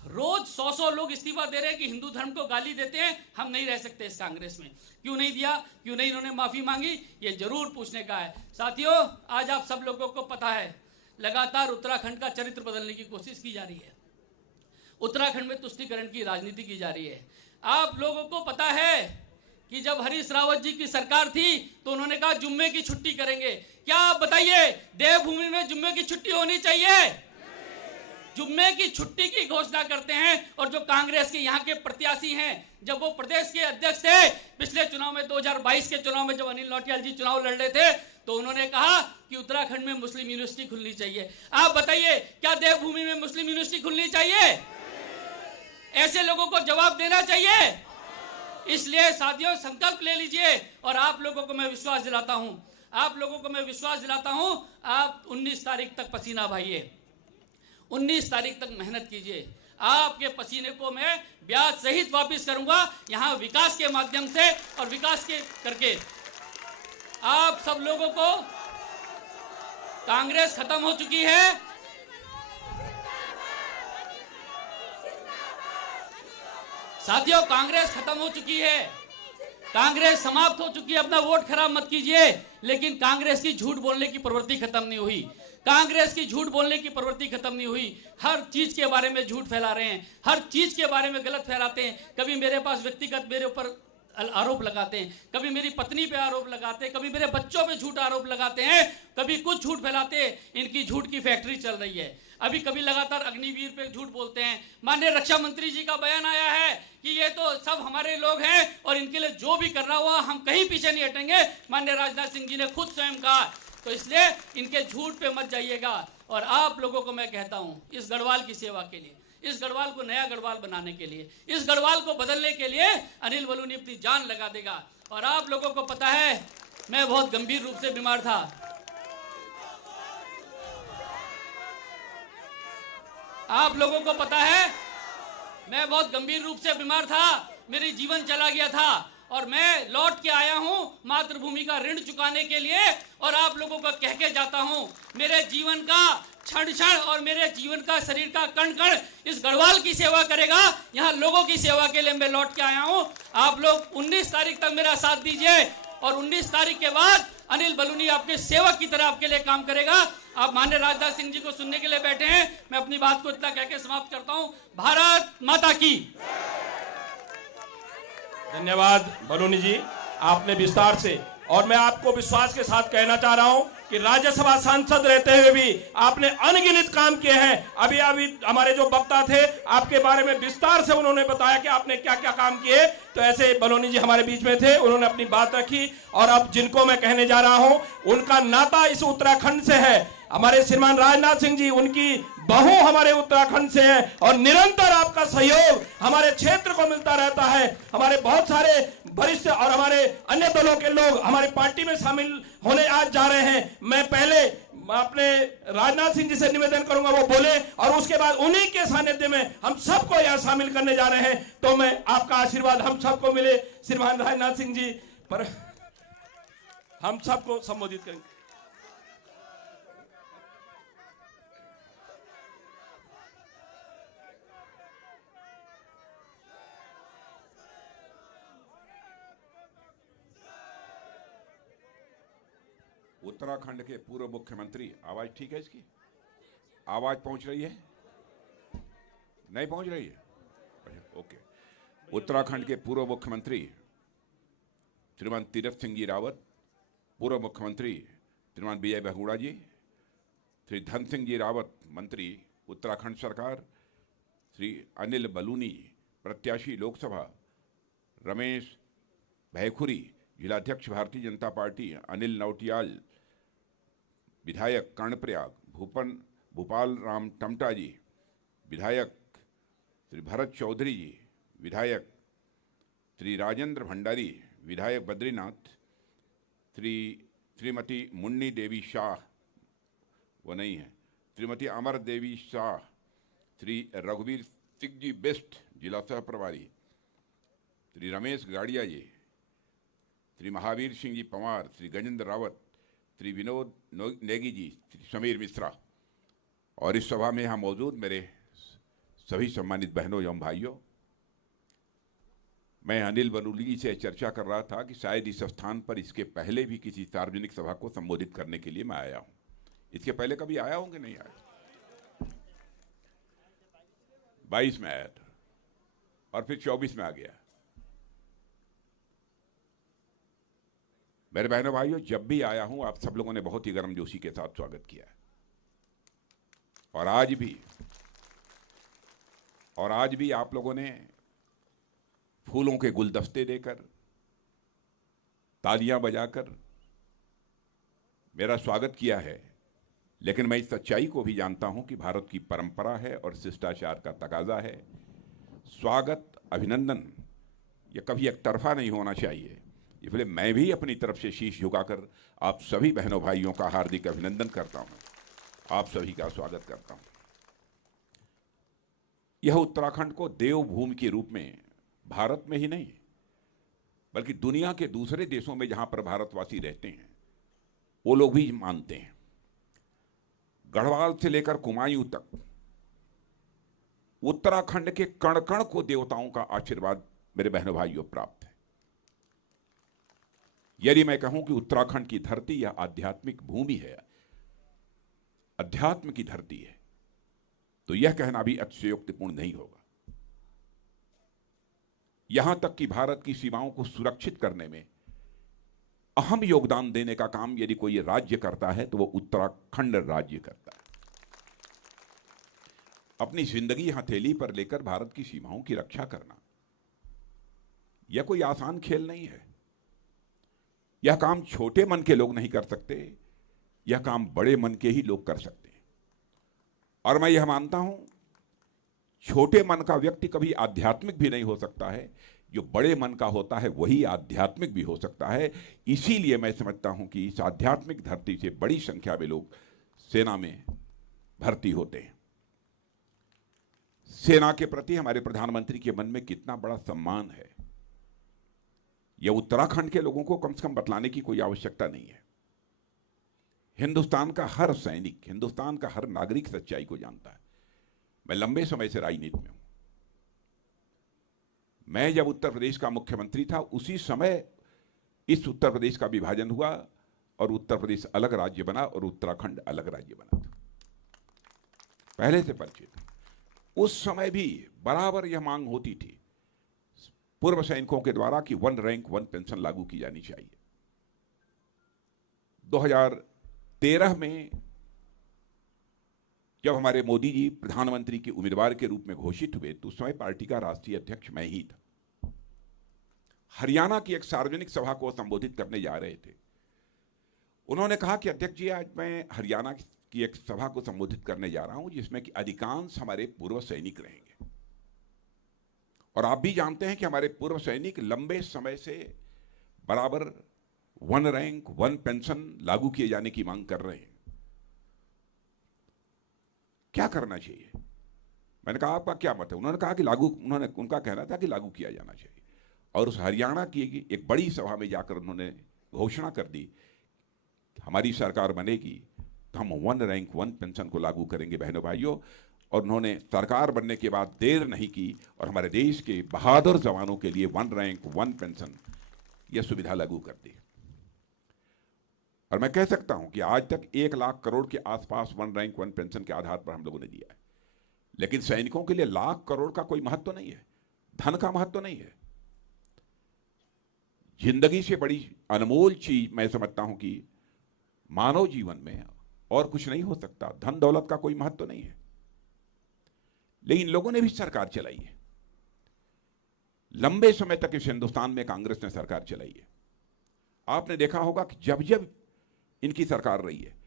रोज 100 लोग इस्तीफा दे रहे हैं कि हिंदू धर्म को गाली देते हैं, हम नहीं रह सकते इस कांग्रेस में। क्यों नहीं दिया, क्यों नहीं इन्होंने माफी मांगी, ये जरूर पूछने का है। साथियों, आज आप सब लोगों को पता है लगातार उत्तराखंड का चरित्र बदलने की कोशिश की जा रही है। उत्तराखंड में तुष्टीकरण की राजनीति की जा रही है। आप लोगों को पता है कि जब हरीश रावत जी की सरकार थी तो उन्होंने कहा जुम्मे की छुट्टी करेंगे। क्या आप बताइए, देवभूमि में जुम्मे की छुट्टी होनी चाहिए? जुम्मे की छुट्टी की घोषणा करते हैं। और जो कांग्रेस के यहाँ के प्रत्याशी हैं, जब वो प्रदेश के अध्यक्ष थे पिछले चुनाव में, 2022 के चुनाव में, जब अनिल नौटियाल जी चुनाव लड़ रहे थे, तो उन्होंने कहा कि उत्तराखंड में मुस्लिम यूनिवर्सिटी खुलनी चाहिए। आप बताइए, क्या देवभूमि में मुस्लिम यूनिवर्सिटी खुलनी चाहिए? ऐसे लोगों को जवाब देना चाहिए। इसलिए साथियों, संकल्प ले लीजिए। और आप लोगों को मैं विश्वास दिलाता हूं, आप लोगों को मैं विश्वास दिलाता हूं, आप 19 तारीख तक पसीना बहाइए, 19 तारीख तक मेहनत कीजिए। आपके पसीने को मैं ब्याज सहित वापस करूंगा, यहां विकास के माध्यम से और विकास के करके। आप सब लोगों को, कांग्रेस खत्म हो चुकी है, साथियों, कांग्रेस खत्म हो चुकी है, कांग्रेस समाप्त हो चुकी है। अपना वोट खराब मत कीजिए। लेकिन कांग्रेस की झूठ बोलने की प्रवृत्ति खत्म नहीं हुई, कांग्रेस की झूठ बोलने की प्रवृत्ति खत्म नहीं हुई। हर चीज के बारे में झूठ फैला रहे हैं, हर चीज के बारे में गलत फैलाते हैं। कभी मेरे पास व्यक्तिगत मेरे ऊपर आरोप लगाते हैं, कभी मेरी पत्नी पे आरोप लगाते हैं, कभी मेरे बच्चों पे झूठ आरोप लगाते हैं, कभी कुछ झूठ फैलाते हैं। इनकी झूठ की फैक्ट्री चल रही है। अभी कभी लगातार अग्निवीर पे झूठ बोलते हैं। माननीय रक्षा मंत्री जी का बयान आया है कि ये तो सब हमारे लोग हैं और इनके लिए जो भी करना हुआ हम कहीं पीछे नहीं हटेंगे। माननीय राजनाथ सिंह जी ने खुद स्वयं कहा। तो इसलिए इनके झूठ पे मत जाइएगा। और आप लोगों को मैं कहता हूं, इस गढ़वाल की सेवा के लिए, इस गढ़वाल को नया गढ़वाल बनाने के लिए, इस गढ़वाल को बदलने के लिए अनिल बलूनी अपनी जान लगा देगा। और आप लोगों को पता है, मैं बहुत गंभीर रूप से बीमार था। आप लोगों को पता है, मैं बहुत गंभीर रूप से बीमार था, मेरी जीवन चला गया था, और मैं लौट के आया हूं मातृभूमि का ऋण चुकाने के लिए। और आप लोगों को कह के जाता हूं, मेरे जीवन का क्षण क्षण और मेरे जीवन का, शरीर का कण कण इस गढ़वाल की सेवा करेगा। यहाँ लोगों की सेवा के लिए मैं लौट के आया हूं। आप लोग 19 तारीख तक मेरा साथ दीजिए, और 19 तारीख के बाद अनिल बलूनी आपके सेवक की तरह आपके लिए काम करेगा। आप माननीय राजनाथ सिंह जी को सुनने के लिए बैठे हैं। मैं अपनी बात को इतना कहकर समाप्त करता हूं। भारत माता की। धन्यवाद बलूनी जी, आपने विस्तार से, और मैं आपको विश्वास के साथ कहना चाह रहा हूं कि राज्यसभा सांसद रहते हुए भी आपने अनगिनत काम किए हैं। अभी हमारे जो वक्ता थे, आपके बारे में विस्तार से उन्होंने बताया कि आपने क्या क्या काम किए। तो ऐसे बलूनी जी हमारे बीच में थे, उन्होंने अपनी बात रखी। और अब जिनको मैं कहने जा रहा हूं, उनका नाता इस उत्तराखंड से है। हमारे श्रीमान राजनाथ सिंह जी, उनकी बहू हमारे उत्तराखंड से है, और निरंतर आपका सहयोग हमारे क्षेत्र को मिलता रहता है। हमारे बहुत सारे वरिष्ठ और हमारे अन्य दलों के लोग हमारी पार्टी में शामिल होने आज जा रहे हैं। मैं पहले अपने राजनाथ सिंह जी से निवेदन करूंगा वो बोले, और उसके बाद उन्हीं के सानिध्य में हम सबको यहाँ शामिल करने जा रहे हैं। तो मैं आपका आशीर्वाद हम सबको मिले श्रीमान राजनाथ सिंह जी पर, हम सबको संबोधित करेंगे। उत्तराखंड के पूर्व मुख्यमंत्री, आवाज ठीक है इसकी? आवाज पहुंच रही है? नहीं पहुंच रही है? ओके। उत्तराखंड के पूर्व मुख्यमंत्री श्रीमान तीरथ सिंह जी रावत, पूर्व मुख्यमंत्री श्रीमान विजय बहुगुणा जी, श्री धन सिंह जी रावत मंत्री उत्तराखंड सरकार, श्री अनिल बलूनी प्रत्याशी लोकसभा, रमेश भैखुरी जिलाध्यक्ष भारतीय जनता पार्टी, अनिल नौटियाल विधायक कर्णप्रयाग, भूपाल राम टमटा जी विधायक, श्री भरत चौधरी जी विधायक, श्री राजेंद्र भंडारी विधायक बद्रीनाथ, श्रीमती मुन्नी देवी शाह, वो नहीं है, श्रीमती अमर देवी शाह, श्री रघुवीर सिंह जी बेस्ट जिला सह प्रभारी, श्री रमेश गाड़िया जी, श्री महावीर सिंह जी पंवार, श्री गजेंद्र रावत, श्री विनोद नेगी जी, श्री समीर मिश्रा और इस सभा में यहाँ मौजूद मेरे सभी सम्मानित बहनों एवं भाइयों, मैं अनिल बलूनी जी से चर्चा कर रहा था कि शायद इस स्थान पर इसके पहले भी किसी सार्वजनिक सभा को संबोधित करने के लिए मैं आया हूं। इसके पहले कभी आया हूं कि नहीं आया? 22 में आया था और फिर 24 में आ गया। मेरे बहनों भाइयों, जब भी आया हूं आप सब लोगों ने बहुत ही गर्मजोशी के साथ स्वागत किया है और आज भी आप लोगों ने फूलों के गुलदस्ते देकर, तालियां बजाकर मेरा स्वागत किया है। लेकिन मैं इस सच्चाई को भी जानता हूं कि भारत की परंपरा है और शिष्टाचार का तकाजा है। स्वागत, अभिनंदन ये कभी एक तरफा नहीं होना चाहिए। इसलिए मैं भी अपनी तरफ से शीश झुकाकर आप सभी बहनों भाइयों का हार्दिक अभिनंदन करता हूं, आप सभी का स्वागत करता हूं। यह उत्तराखंड को देवभूमि के रूप में भारत में ही नहीं बल्कि दुनिया के दूसरे देशों में जहां पर भारतवासी रहते हैं वो लोग भी मानते हैं। गढ़वाल से लेकर कुमायूं तक उत्तराखंड के कण कण को देवताओं का आशीर्वाद मेरे बहनों भाइयों प्राप्त है। यदि मैं कहूं कि उत्तराखंड की धरती यह आध्यात्मिक भूमि है, अध्यात्म की धरती है, तो यह कहना भी अतिशयोक्तिपूर्ण नहीं होगा। यहां तक कि भारत की सीमाओं को सुरक्षित करने में अहम योगदान देने का काम यदि कोई राज्य करता है तो वो उत्तराखंड राज्य करता है। अपनी जिंदगी हथेली पर लेकर भारत की सीमाओं की रक्षा करना यह कोई आसान खेल नहीं है। यह काम छोटे मन के लोग नहीं कर सकते, यह काम बड़े मन के ही लोग कर सकते हैं। और मैं यह मानता हूं छोटे मन का व्यक्ति कभी आध्यात्मिक भी नहीं हो सकता है, जो बड़े मन का होता है वही आध्यात्मिक भी हो सकता है। इसीलिए मैं समझता हूं कि इस आध्यात्मिक धरती से बड़ी संख्या में लोग सेना में भर्ती होते हैं। सेना के प्रति हमारे प्रधानमंत्री के मन में कितना बड़ा सम्मान है, यह उत्तराखंड के लोगों को कम से कम बतलाने की कोई आवश्यकता नहीं है। हिंदुस्तान का हर सैनिक, हिंदुस्तान का हर नागरिक सच्चाई को जानता है। मैं लंबे समय से राजनीति में हूं। मैं जब उत्तर प्रदेश का मुख्यमंत्री था उसी समय इस उत्तर प्रदेश का विभाजन हुआ और उत्तर प्रदेश अलग राज्य बना और उत्तराखंड अलग राज्य बना था। पहले से परिचित। उस समय भी बराबर यह मांग होती थी पूर्व सैनिकों के द्वारा कि 1 रैंक 1 पेंशन लागू की जानी चाहिए। 2013 में जब हमारे मोदी जी प्रधानमंत्री के उम्मीदवार के रूप में घोषित हुए तो उस समय पार्टी का राष्ट्रीय अध्यक्ष मैं ही था। हरियाणा की एक सार्वजनिक सभा को संबोधित करने जा रहे थे। उन्होंने कहा कि अध्यक्ष जी, आज मैं हरियाणा की एक सभा को संबोधित करने जा रहा हूं जिसमें कि अधिकांश हमारे पूर्व सैनिक रहेंगे और आप भी जानते हैं कि हमारे पूर्व सैनिक लंबे समय से बराबर 1 रैंक 1 पेंशन लागू किए जाने की मांग कर रहे हैं। क्या करना चाहिए? मैंने कहा आपका क्या मत है? उन्होंने कहा कि उनका कहना था कि लागू किया जाना चाहिए। और उस हरियाणा की एक बड़ी सभा में जाकर उन्होंने घोषणा कर दी हमारी सरकार बनेगी तो हम 1 रैंक 1 पेंशन को लागू करेंगे बहनों भाइयों। और उन्होंने सरकार बनने के बाद देर नहीं की और हमारे देश के बहादुर जवानों के लिए 1 रैंक 1 पेंशन यह सुविधा लागू कर दी। और मैं कह सकता हूं कि आज तक 1 लाख करोड़ के आसपास 1 रैंक 1 पेंशन के आधार पर हम लोगों ने दिया है। लेकिन सैनिकों के लिए लाख करोड़ का कोई महत्व नहीं है। धन का महत्व नहीं है। जिंदगी से बड़ी अनमोल चीज मैं समझता हूं कि मानव जीवन में और कुछ नहीं हो सकता। धन दौलत का कोई महत्व नहीं है। लेकिन लोगों ने भी सरकार चलाई है। लंबे समय तक इस हिंदुस्तान में कांग्रेस ने सरकार चलाई है। आपने देखा होगा कि जब जब इनकी सरकार रही है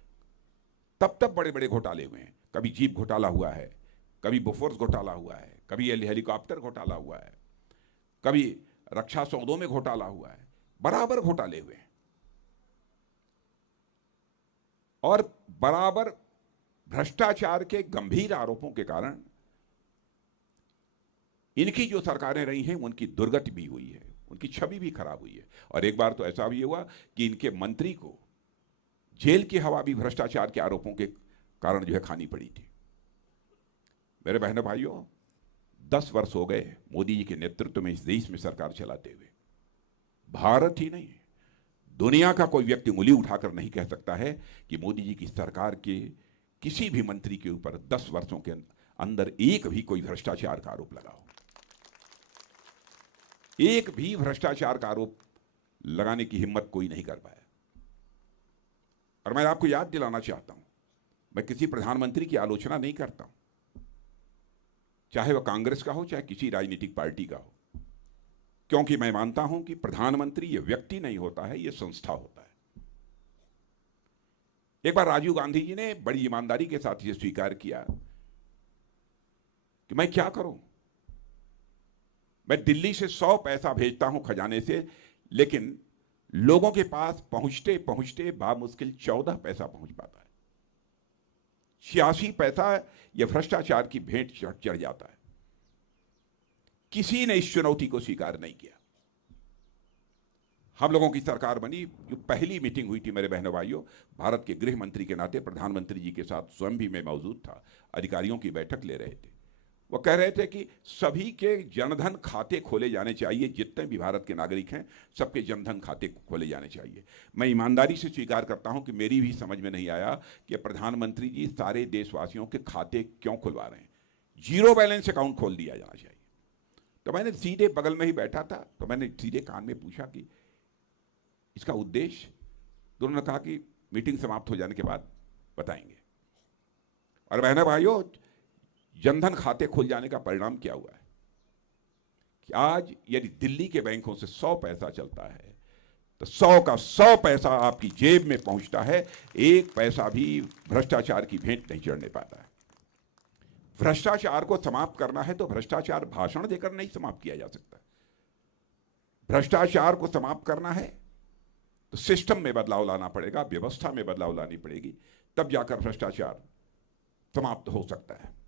तब तब बड़े बड़े घोटाले हुए हैं। कभी जीप घोटाला हुआ है, कभी बोफोर्स घोटाला हुआ है, कभी हेलीकॉप्टर घोटाला हुआ है, कभी रक्षा सौदों में घोटाला हुआ है। बराबर घोटाले हुए हैं और बराबर भ्रष्टाचार के गंभीर आरोपों के कारण इनकी जो सरकारें रही हैं उनकी दुर्गति भी हुई है, उनकी छवि भी खराब हुई है। और एक बार तो ऐसा भी हुआ कि इनके मंत्री को जेल की हवा भी भ्रष्टाचार के आरोपों के कारण जो है खानी पड़ी थी। मेरे बहनों भाइयों, 10 वर्ष हो गए मोदी जी के नेतृत्व में इस देश में सरकार चलाते हुए। भारत ही नहीं, दुनिया का कोई व्यक्ति उंगली उठाकर नहीं कह सकता है कि मोदी जी की सरकार के किसी भी मंत्री के ऊपर 10 वर्षों के अंदर एक भी कोई भ्रष्टाचार का आरोप लगा हो। एक भी भ्रष्टाचार का आरोप लगाने की हिम्मत कोई नहीं कर पाया। और मैं आपको याद दिलाना चाहता हूं, मैं किसी प्रधानमंत्री की आलोचना नहीं करता हूं, चाहे वह कांग्रेस का हो चाहे किसी राजनीतिक पार्टी का हो, क्योंकि मैं मानता हूं कि प्रधानमंत्री यह व्यक्ति नहीं होता है, यह संस्था होता है। एक बार राजीव गांधी जी ने बड़ी ईमानदारी के साथ यह स्वीकार किया कि मैं क्या करूं, मैं दिल्ली से 100 पैसा भेजता हूं खजाने से, लेकिन लोगों के पास पहुंचते पहुंचते बामुश्किल 14 पैसा पहुंच पाता है। 86 पैसा यह भ्रष्टाचार की भेंट चढ़ जाता है। किसी ने इस चुनौती को स्वीकार नहीं किया। हम लोगों की सरकार बनी, जो पहली मीटिंग हुई थी मेरे बहनों भाइयों, भारत के गृह मंत्री के नाते प्रधानमंत्री जी के साथ स्वयं भी मैं मौजूद था, अधिकारियों की बैठक ले रहे थे। वो कह रहे थे कि सभी के जनधन खाते खोले जाने चाहिए, जितने भी भारत के नागरिक हैं सबके जनधन खाते खोले जाने चाहिए। मैं ईमानदारी से स्वीकार करता हूं कि मेरी भी समझ में नहीं आया कि प्रधानमंत्री जी सारे देशवासियों के खाते क्यों खुलवा रहे हैं। जीरो बैलेंस अकाउंट खोल दिया जाना चाहिए। तो मैंने सीधे बगल में ही बैठा था, तो मैंने सीधे कान में पूछा कि इसका उद्देश्य। दोनों ने कहा कि मीटिंग समाप्त हो जाने के बाद बताएंगे। और बहनों भाइयों, जनधन खाते खुल जाने का परिणाम क्या हुआ है कि आज यदि दिल्ली के बैंकों से 100 पैसा चलता है तो 100 का 100 पैसा आपकी जेब में पहुंचता है। एक पैसा भी भ्रष्टाचार की भेंट नहीं चढ़ने पाता है। भ्रष्टाचार को समाप्त करना है तो भ्रष्टाचार भाषण देकर नहीं समाप्त किया जा सकता। भ्रष्टाचार को समाप्त करना है तो सिस्टम में बदलाव लाना पड़ेगा, व्यवस्था में बदलाव लानी पड़ेगी, तब जाकर भ्रष्टाचार समाप्त हो सकता है।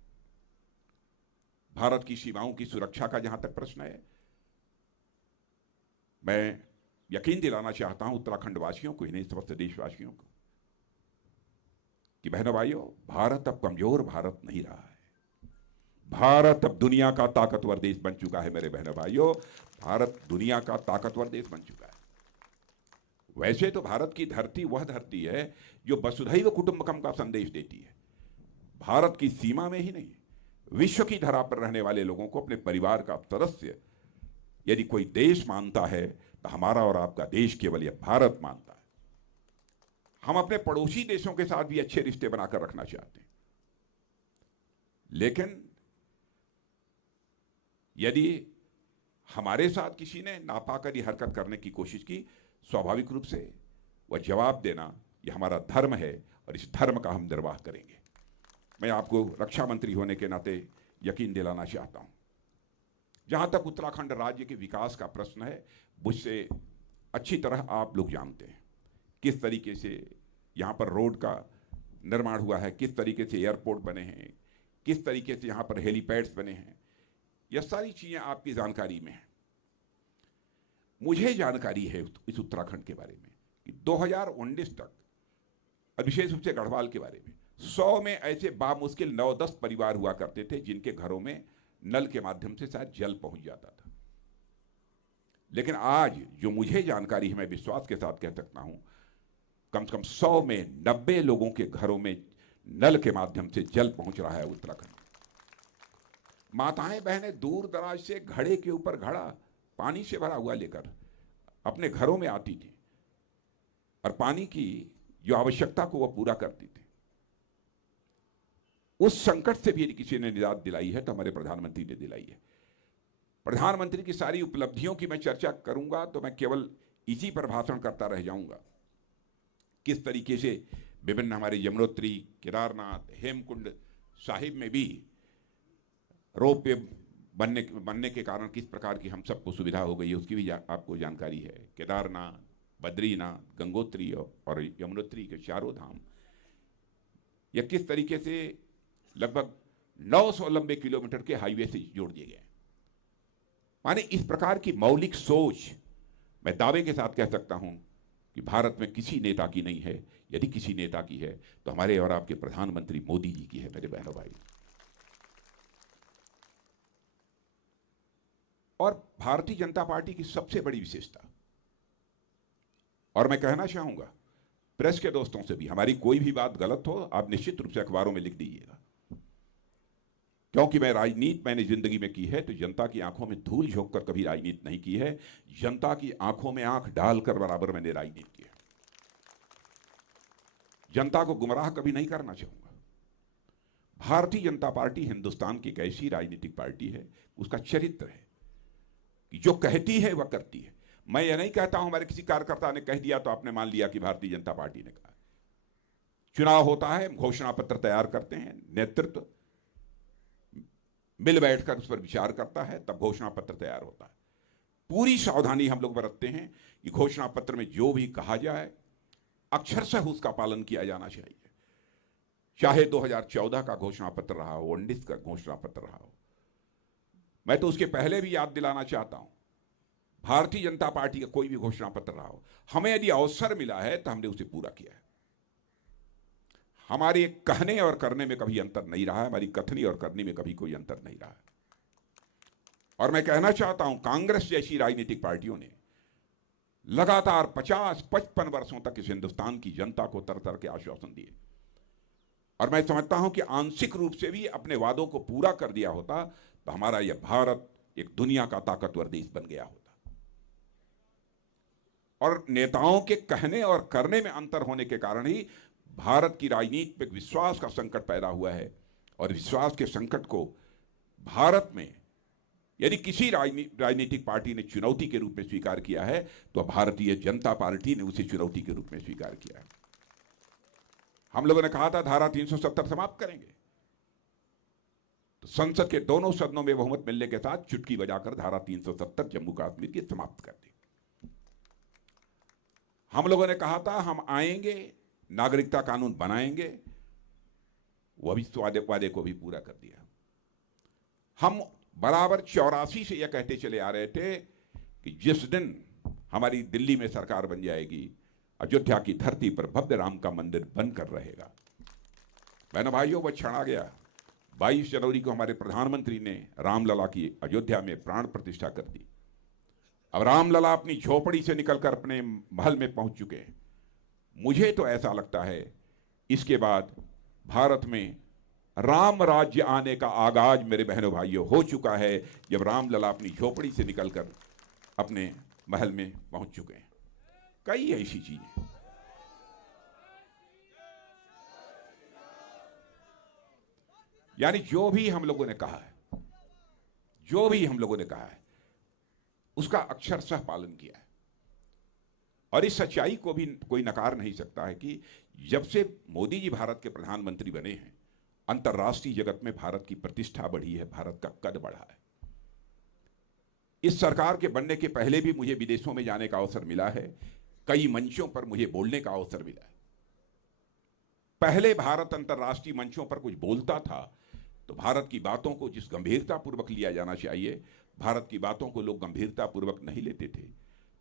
भारत की सीमाओं की सुरक्षा का जहां तक प्रश्न है, मैं यकीन दिलाना चाहता हूं उत्तराखंड वासियों को, इन्हें समस्त देशवासियों को, कि बहनों भाइयों, भारत अब कमजोर भारत नहीं रहा है। भारत अब दुनिया का ताकतवर देश बन चुका है। मेरे बहनों भाइयों, भारत दुनिया का ताकतवर देश बन चुका है। वैसे तो भारत की धरती वह धरती है जो वसुधैव कुटुंबकम का संदेश देती है। भारत की सीमा में ही नहीं, विश्व की धरा पर रहने वाले लोगों को अपने परिवार का सदस्य यदि कोई देश मानता है तो हमारा और आपका देश केवल यह भारत मानता है। हम अपने पड़ोसी देशों के साथ भी अच्छे रिश्ते बनाकर रखना चाहते हैं, लेकिन यदि हमारे साथ किसी ने नापाक हरकत करने की कोशिश की, स्वाभाविक रूप से वह जवाब देना यह हमारा धर्म है और इस धर्म का हम निर्वाह करेंगे। मैं आपको रक्षा मंत्री होने के नाते यकीन दिलाना चाहता हूं, जहां तक उत्तराखंड राज्य के विकास का प्रश्न है, मुझसे अच्छी तरह आप लोग जानते हैं किस तरीके से यहां पर रोड का निर्माण हुआ है, किस तरीके से एयरपोर्ट बने हैं, किस तरीके से यहां पर हेलीपैड्स बने हैं। यह सारी चीजें आपकी जानकारी में हैं। मुझे जानकारी है इस उत्तराखंड के बारे में कि 2019 तक, और विशेष रूप से गढ़वाल के बारे में, 100 में ऐसे बामुश्किल 9-10 परिवार हुआ करते थे जिनके घरों में नल के माध्यम से शायद जल पहुंच जाता था। लेकिन आज जो मुझे जानकारी है, मैं विश्वास के साथ कह सकता हूं, कम से कम 100 में 90 लोगों के घरों में नल के माध्यम से जल पहुंच रहा है उत्तराखंड। माताएं बहनें दूर दराज से घड़े के ऊपर घड़ा पानी से भरा हुआ लेकर अपने घरों में आती थी और पानी की जो आवश्यकता को वह पूरा करती थी। उस संकट से भी यदि किसी ने निजात दिलाई है तो हमारे प्रधानमंत्री ने दिलाई है। प्रधानमंत्री की सारी उपलब्धियों की मैं चर्चा करूंगा तो मैं केवल इसी पर भाषण करता रह जाऊंगा। किस तरीके से विभिन्न हमारे यमुनोत्री, केदारनाथ, हेमकुंड साहिब में भी रोप वे बनने के कारण किस प्रकार की हम सबको सुविधा हो गई है उसकी भी आपको जानकारी है। केदारनाथ, बद्रीनाथ, गंगोत्री और यमुनोत्री के चारों धाम या किस तरीके से लगभग 900 लंबे किलोमीटर के हाईवे से जोड़ दिए गए। माने इस प्रकार की मौलिक सोच मैं दावे के साथ कह सकता हूं कि भारत में किसी नेता की नहीं है। यदि किसी नेता की है तो हमारे और आपके प्रधानमंत्री मोदी जी की है। मेरे बहनों भाई, और भारतीय जनता पार्टी की सबसे बड़ी विशेषता, और मैं कहना चाहूंगा प्रेस के दोस्तों से भी, हमारी कोई भी बात गलत हो आप निश्चित रूप से अखबारों में लिख दीजिएगा, क्योंकि मैं राजनीति मैंने जिंदगी में की है तो जनता की आंखों में धूल झोंक कर कभी राजनीति नहीं की है। जनता की आंखों में आंख डालकर बराबर मैंने राजनीति की है। जनता को गुमराह कभी नहीं करना चाहूंगा। भारतीय जनता पार्टी हिंदुस्तान की एक ऐसी राजनीतिक पार्टी है, उसका चरित्र है कि जो कहती है वह करती है। मैं यह नहीं कहता हूं हमारे किसी कार्यकर्ता ने कह दिया तो आपने मान लिया कि भारतीय जनता पार्टी ने कहा। चुनाव होता है, घोषणा पत्र तैयार करते हैं, नेतृत्व मिल बैठकर उस पर विचार करता है, तब घोषणा पत्र तैयार होता है। पूरी सावधानी हम लोग बरतते हैं कि घोषणा पत्र में जो भी कहा जाए अक्षरशः उसका पालन किया जाना चाहिए। चाहे 2014 का घोषणा पत्र रहा हो, 19 का घोषणा पत्र रहा हो। मैं तो उसके पहले भी याद दिलाना चाहता हूं, भारतीय जनता पार्टी का कोई भी घोषणा पत्र रहा हो, हमें यदि अवसर मिला है तो हमने उसे पूरा किया है। हमारे कहने और करने में कभी अंतर नहीं रहा है, हमारी कथनी और करनी में कभी कोई अंतर नहीं रहा है। और मैं कहना चाहता हूं कांग्रेस जैसी राजनीतिक पार्टियों ने लगातार 50-55 वर्षों तक इस हिंदुस्तान की जनता को तरह तरह के आश्वासन दिए, और मैं समझता हूं कि आंशिक रूप से भी अपने वादों को पूरा कर दिया होता तो हमारा यह भारत एक दुनिया का ताकतवर देश बन गया होता। और नेताओं के कहने और करने में अंतर होने के कारण ही भारत की राजनीति में विश्वास का संकट पैदा हुआ है। और विश्वास के संकट को भारत में यदि किसी राजनीतिक पार्टी ने चुनौती के रूप में स्वीकार किया है तो भारतीय जनता पार्टी ने उसे चुनौती के रूप में स्वीकार किया है। हम लोगों ने कहा था धारा 370 समाप्त करेंगे, तो संसद के दोनों सदनों में बहुमत मिलने के साथ चुटकी बजाकर धारा 370 जम्मू कश्मीर की समाप्त कर दी। हम लोगों ने कहा था हम आएंगे, नागरिकता कानून बनाएंगे, वह भी वादे को भी पूरा कर दिया। हम बराबर 84 से यह कहते चले आ रहे थे कि जिस दिन हमारी दिल्ली में सरकार बन जाएगी, अयोध्या की धरती पर भव्य राम का मंदिर बनकर रहेगा। बहनों भाइयों, वह क्षण आ गया। 22 जनवरी को हमारे प्रधानमंत्री ने रामलला की अयोध्या में प्राण प्रतिष्ठा कर दी। अब रामलला अपनी झोपड़ी से निकलकर अपने महल में पहुंच चुके हैं। मुझे तो ऐसा लगता है इसके बाद भारत में राम राज्य आने का आगाज मेरे बहनों भाइयों हो चुका है, जब रामलला अपनी झोपड़ी से निकलकर अपने महल में पहुंच चुके हैं। कई ऐसी चीजें यानी जो भी हम लोगों ने कहा है उसका अक्षरशः पालन किया है। और इस सच्चाई को भी कोई नकार नहीं सकता है कि जब से मोदी जी भारत के प्रधानमंत्री बने हैं, अंतर्राष्ट्रीय जगत में भारत की प्रतिष्ठा बढ़ी है, भारत का कद बढ़ा है। इस सरकार के बनने के पहले भी मुझे विदेशों में जाने का अवसर मिला है, कई मंचों पर मुझे बोलने का अवसर मिला है। पहले भारत अंतर्राष्ट्रीय मंचों पर कुछ बोलता था तो भारत की बातों को जिस गंभीरतापूर्वक लिया जाना चाहिए, भारत की बातों को लोग गंभीरतापूर्वक नहीं लेते थे।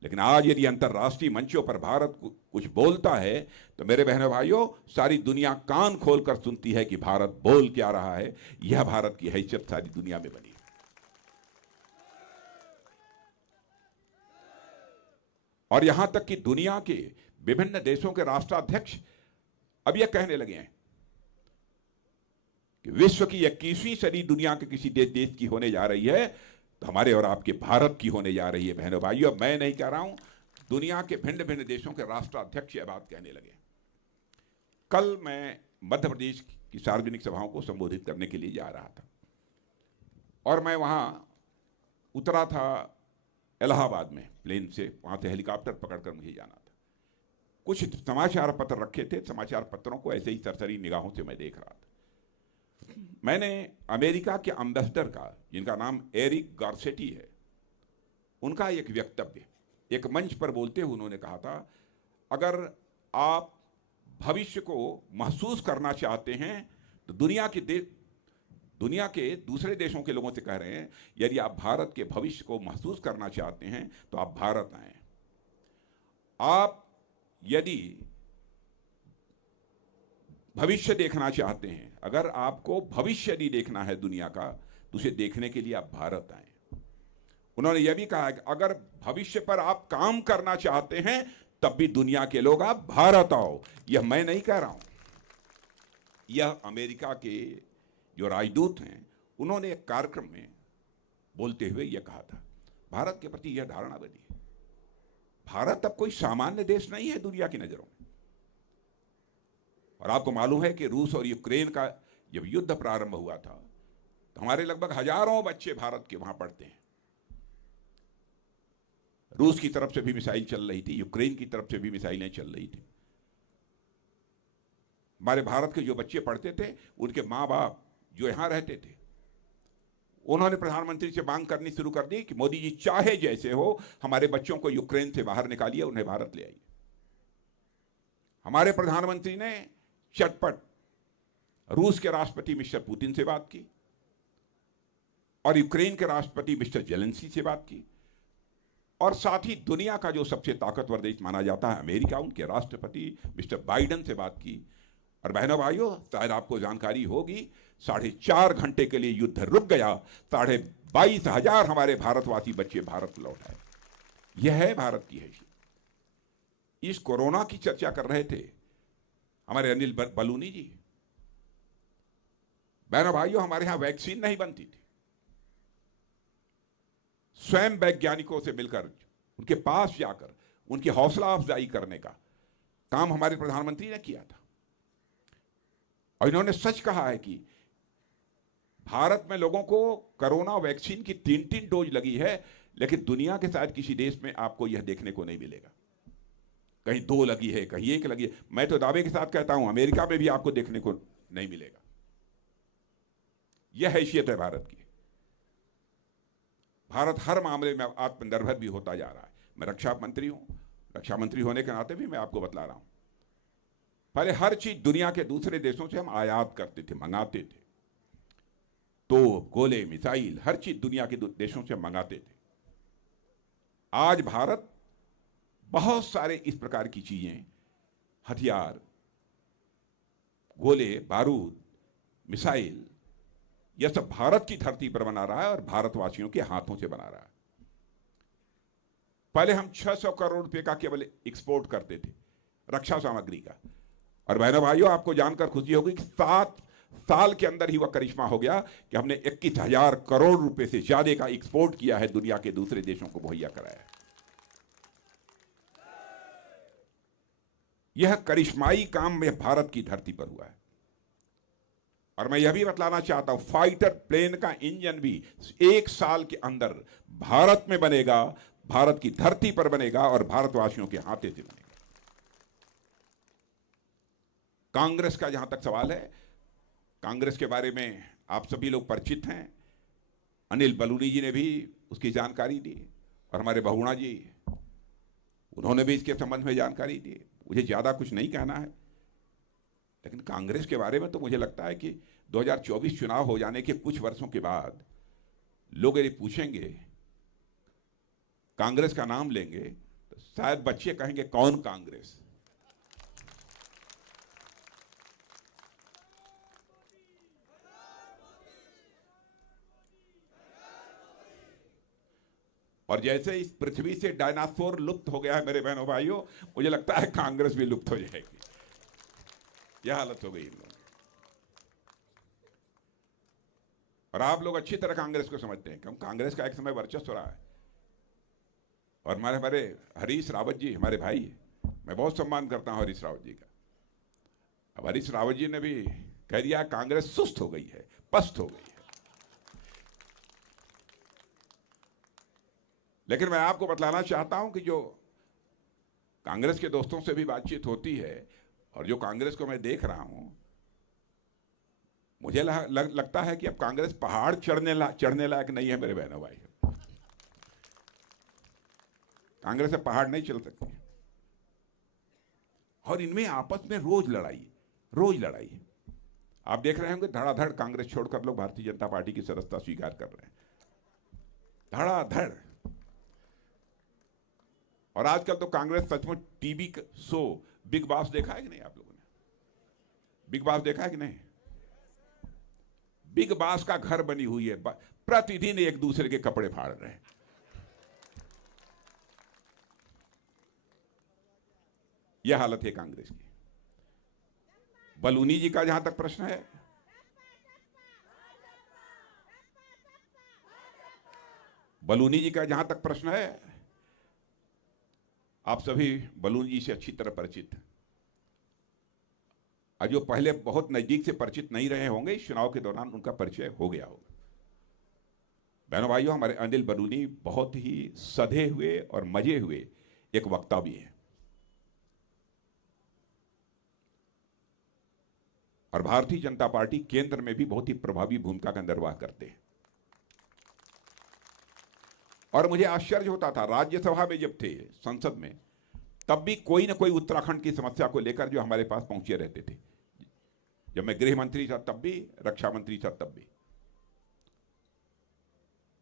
लेकिन आज यदि अंतर्राष्ट्रीय मंचों पर भारत कुछ बोलता है तो मेरे बहनों भाइयों, सारी दुनिया कान खोलकर सुनती है कि भारत बोल क्या रहा है। यह भारत की हैसियत सारी दुनिया में बनी है। और यहां तक कि दुनिया के विभिन्न देशों के राष्ट्राध्यक्ष अब यह कहने लगे हैं कि विश्व की 21वीं सदी दुनिया के किसी देश की होने जा रही है तो हमारे और आपके भारत की होने जा रही है। बहनों भाइयों, अब मैं नहीं कह रहा हूं, दुनिया के भिन्न भिन्न देशों के राष्ट्राध्यक्ष यह बात कहने लगे। कल मैं मध्य प्रदेश की सार्वजनिक सभाओं को संबोधित करने के लिए जा रहा था और मैं वहां उतरा था इलाहाबाद में प्लेन से, वहां से हेलीकॉप्टर पकड़कर मुझे जाना था। कुछ समाचार पत्र रखे थे, समाचार पत्रों को ऐसे ही सरसरी निगाहों से मैं देख रहा था। मैंने अमेरिका के एम्बेसडर का, जिनका नाम एरिक गार्सेटी है, उनका एक वक्तव्य एक मंच पर बोलते हुए उन्होंने कहा था, अगर आप भविष्य को महसूस करना चाहते हैं तो दुनिया के दूसरे देशों के लोगों से कह रहे हैं, यदि आप भारत के भविष्य को महसूस करना चाहते हैं तो आप भारत आएं। आप यदि भविष्य देखना चाहते हैं, अगर आपको भविष्य यदि देखना है दुनिया का, तो उसे देखने के लिए आप भारत आएं। उन्होंने यह भी कहा कि अगर भविष्य पर आप काम करना चाहते हैं तब भी दुनिया के लोग आप भारत आओ। यह मैं नहीं कह रहा हूं, यह अमेरिका के जो राजदूत हैं उन्होंने एक कार्यक्रम में बोलते हुए यह कहा था। भारत के प्रति यह धारणा बनी है, भारत अब कोई सामान्य देश नहीं है दुनिया की नजरों में। और आपको मालूम है कि रूस और यूक्रेन का जब युद्ध प्रारंभ हुआ था तो हमारे लगभग हजारों बच्चे भारत के वहां पढ़ते हैं। रूस की तरफ से भी मिसाइल चल रही थी, यूक्रेन की तरफ से भी मिसाइलें चल रही थी। हमारे भारत के जो बच्चे पढ़ते थे उनके माँ बाप जो यहां रहते थे, उन्होंने प्रधानमंत्री से मांग करनी शुरू कर दी कि मोदी जी चाहे जैसे हो हमारे बच्चों को यूक्रेन से बाहर निकालिए, उन्हें भारत ले आइए। हमारे प्रधानमंत्री ने चटपट रूस के राष्ट्रपति मिस्टर पुतिन से बात की और यूक्रेन के राष्ट्रपति मिस्टर जेलेंस्की से बात की और साथ ही दुनिया का जो सबसे ताकतवर देश माना जाता है अमेरिका, उनके राष्ट्रपति मिस्टर बाइडेन से बात की। और बहनों भाइयों, शायद आपको जानकारी होगी, 4.5 घंटे के लिए युद्ध रुक गया, 22,500 हमारे भारतवासी बच्चे भारत लौट आए। यह है भारत की हैसियत। इस कोरोना की चर्चा कर रहे थे हमारे अनिल बलूनी जी। बहनों भाइयों, हमारे यहां वैक्सीन नहीं बनती थी। स्वयं वैज्ञानिकों से मिलकर उनके पास जाकर उनकी हौसला अफजाई करने का काम हमारे प्रधानमंत्री ने किया था। और इन्होंने सच कहा है कि भारत में लोगों को कोरोना वैक्सीन की 3-3 डोज लगी है, लेकिन दुनिया के शायद किसी देश में आपको यह देखने को नहीं मिलेगा। कहीं 2 लगी है, कहीं 1 लगी है। मैं तो दावे के साथ कहता हूं अमेरिका में भी आपको देखने को नहीं मिलेगा। यह हैसियत है भारत की। भारत हर मामले में आत्मनिर्भर भी होता जा रहा है। मैं रक्षा मंत्री हूं, रक्षा मंत्री होने के नाते भी मैं आपको बतला रहा हूं, पहले हर चीज दुनिया के दूसरे देशों से हम आयात करते थे, मंगाते थे। तो गोले, मिसाइल, हर चीज दुनिया के देशों से मंगाते थे। आज भारत बहुत सारे इस प्रकार की चीजें, हथियार, गोले, बारूद, मिसाइल, यह सब भारत की धरती पर बना रहा है और भारतवासियों के हाथों से बना रहा है। पहले हम 600 करोड़ रुपए का केवल एक्सपोर्ट करते थे रक्षा सामग्री का। और बहनों भाइयों, आपको जानकर खुशी होगी कि 7 साल के अंदर ही वह करिश्मा हो गया कि हमने 21,000 करोड़ रुपए से ज्यादा का एक्सपोर्ट किया है, दुनिया के दूसरे देशों को मुहैया कराया है। यह करिश्माई काम में भारत की धरती पर हुआ है। और मैं यह भी बतलाना चाहता हूं, फाइटर प्लेन का इंजन भी 1 साल के अंदर भारत में बनेगा, भारत की धरती पर बनेगा और भारतवासियों के हाथे से बनेगा। कांग्रेस का जहां तक सवाल है, कांग्रेस के बारे में आप सभी लोग परिचित हैं। अनिल बलूनी जी ने भी उसकी जानकारी दी और हमारे बहुगुणा जी, उन्होंने भी इसके संबंध में जानकारी दी। मुझे ज्यादा कुछ नहीं कहना है, लेकिन कांग्रेस के बारे में तो मुझे लगता है कि 2024 चुनाव हो जाने के कुछ वर्षों के बाद लोग यदि पूछेंगे, कांग्रेस का नाम लेंगे, तो शायद बच्चे कहेंगे कौन कांग्रेस। और जैसे इस पृथ्वी से डायनासोर लुप्त हो गया है मेरे बहनों भाइयों, मुझे लगता है कांग्रेस भी लुप्त हो जाएगी। यह हालत हो गई इन लोगों की। और आप लोग अच्छी तरह कांग्रेस को समझते हैं, क्योंकि कांग्रेस का एक समय वर्चस्व रहा है। और हमारे हरीश रावत जी हमारे भाई हैं, मैं बहुत सम्मान करता हूं हरीश रावत जी का। अब हरीश रावत जी ने भी कह दिया कांग्रेस सुस्त हो गई है, पस्त हो गई है। लेकिन मैं आपको बतलाना चाहता हूं कि जो कांग्रेस के दोस्तों से भी बातचीत होती है और जो कांग्रेस को मैं देख रहा हूं, मुझे लगता है कि अब कांग्रेस पहाड़ चढ़ने लायक नहीं है मेरे बहनों भाई। कांग्रेस से पहाड़ नहीं चल सकती और इनमें आपस में रोज लड़ाई। आप देख रहे होंगे धड़ाधड़ कांग्रेस छोड़कर लोग भारतीय जनता पार्टी की सदस्यता स्वीकार कर रहे हैं, धड़ाधड़। और आजकल तो कांग्रेस सचमुच टीवी शो बिग बॉस देखा है कि नहीं? आप लोगों ने बिग बॉस देखा है कि नहीं? बिग बॉस का घर बनी हुई है, प्रतिदिन एक दूसरे के कपड़े फाड़ रहे हैं। यह हालत है कांग्रेस की। बलूनी जी का जहां तक प्रश्न है, आप सभी बलूनी जी से अच्छी तरह परिचित हैं। और जो पहले बहुत नजदीक से परिचित नहीं रहे होंगे, इस चुनाव के दौरान उनका परिचय हो गया होगा। बहनों भाइयों, हमारे अनिल बलूनी बहुत ही सधे हुए और मजे हुए एक वक्ता भी हैं और भारतीय जनता पार्टी केंद्र में भी बहुत ही प्रभावी भूमिका का निर्वाह करते हैं। और मुझे आश्चर्य होता था राज्यसभा में जब थे, संसद में, तब भी कोई ना कोई उत्तराखंड की समस्या को लेकर जो हमारे पास पहुंचे रहते थे। जब मैं गृह मंत्री था तब भी, रक्षा मंत्री था तब भी।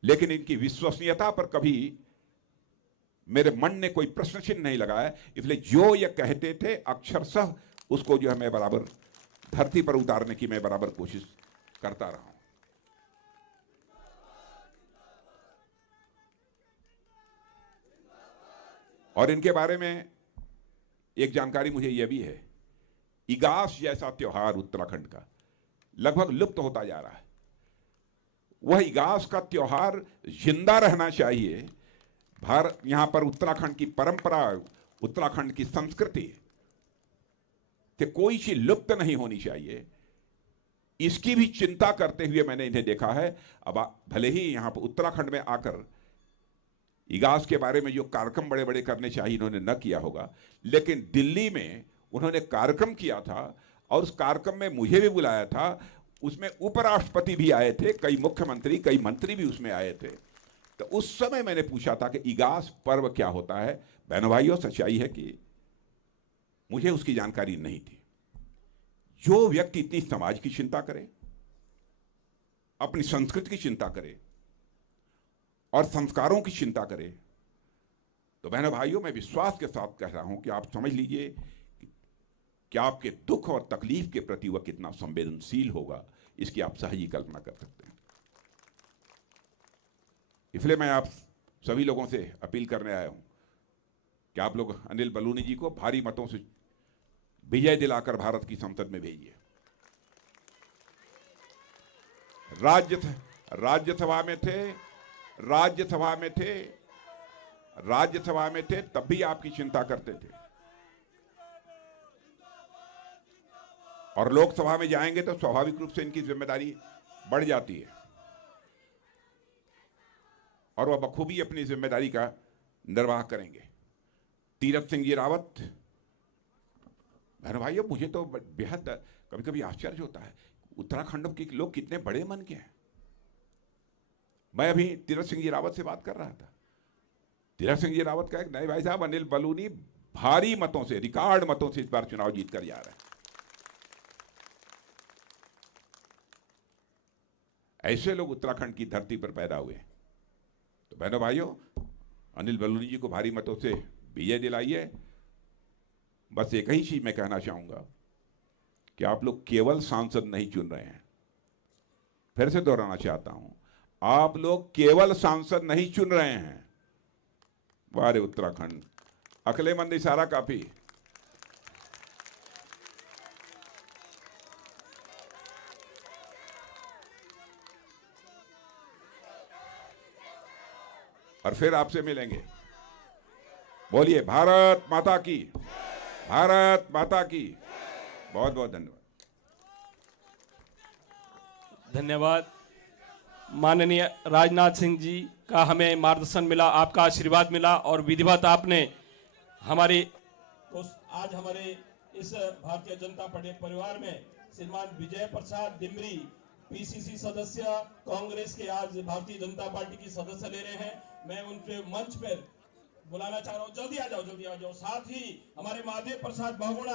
लेकिन इनकी विश्वसनीयता पर कभी मेरे मन ने कोई प्रश्न चिन्ह नहीं लगाया, इसलिए जो ये कहते थे अक्षरशः उसको जो है मैं बराबर धरती पर उतारने की मैं बराबर कोशिश करता रहा हूं। और इनके बारे में एक जानकारी मुझे यह भी है, इगास जैसा त्योहार उत्तराखंड का लगभग लुप्त होता जा रहा है। वह इगास का त्योहार जिंदा रहना चाहिए। यहां पर उत्तराखंड की परंपरा, उत्तराखंड की संस्कृति कि कोई चीज लुप्त नहीं होनी चाहिए, इसकी भी चिंता करते हुए मैंने इन्हें देखा है। अब भले ही यहां पर उत्तराखंड में आकर इगास के बारे में जो कार्यक्रम बड़े बड़े करने चाहिए इन्होंने न किया होगा, लेकिन दिल्ली में उन्होंने कार्यक्रम किया था और उस कार्यक्रम में मुझे भी बुलाया था। उसमें उपराष्ट्रपति भी आए थे, कई मुख्यमंत्री, कई मंत्री भी उसमें आए थे। तो उस समय मैंने पूछा था कि इगास पर्व क्या होता है। बहनों भाइयों, सच्चाई है कि मुझे उसकी जानकारी नहीं थी। जो व्यक्ति इतनी समाज की चिंता करे, अपनी संस्कृति की चिंता करे और संस्कारों की चिंता करे, तो बहनों भाइयों, मैं विश्वास के साथ कह रहा हूं कि आप समझ लीजिए कि आपके दुख और तकलीफ के प्रति वह कितना संवेदनशील होगा, इसकी आप सहजी कल्पना कर सकते हैं। इसलिए मैं आप सभी लोगों से अपील करने आया हूं कि आप लोग अनिल बलूनी जी को भारी मतों से विजय दिलाकर भारत की संसद में भेजिए। राज्यसभा में थे तब भी आपकी चिंता करते थे, और लोकसभा में जाएंगे तो स्वाभाविक रूप से इनकी जिम्मेदारी बढ़ जाती है और वह बखूबी अपनी जिम्मेदारी का निर्वाह करेंगे। तीरथ सिंह जी रावत, बहन भाइयों, मुझे तो बेहद कभी कभी आश्चर्य होता है उत्तराखंड के लोग कितने बड़े मन के हैं। मैं अभी तीरथ सिंह जी रावत से बात कर रहा था। तीरथ सिंह जी रावत का एक नए भाई साहब अनिल बलूनी भारी मतों से, रिकॉर्ड मतों से इस बार चुनाव जीत कर जा रहे हैं। ऐसे लोग उत्तराखंड की धरती पर पैदा हुए। तो बहनों भाइयों, अनिल बलूनी जी को भारी मतों से विजय दिलाइए। बस एक ही चीज मैं कहना चाहूंगा कि आप लोग केवल सांसद नहीं चुन रहे हैं। फिर से दोहराना चाहता हूं, आप लोग केवल सांसद नहीं चुन रहे हैं। वारे उत्तराखंड, अकलेमंद इशारा काफी। और फिर आपसे मिलेंगे। बोलिए भारत माता की, भारत माता की। बहुत बहुत धन्यवाद। धन्यवाद। माननीय राजनाथ सिंह जी का हमें मार्गदर्शन मिला, आपका आशीर्वाद मिला और विधिवत आपने हमारे आज हमारे इस भारतीय जनता पार्टी परिवार में श्रीमान विजय प्रसाद डिमरी पीसीसी सदस्य कांग्रेस के आज भारतीय जनता पार्टी की सदस्य ले रहे हैं। मैं उनके मंच पर बुलाना चाह रहा हूं, जल्दी आ जाओ, जल्दी आ जाओ। साथ ही हमारे महादेव प्रसाद बहुगुणा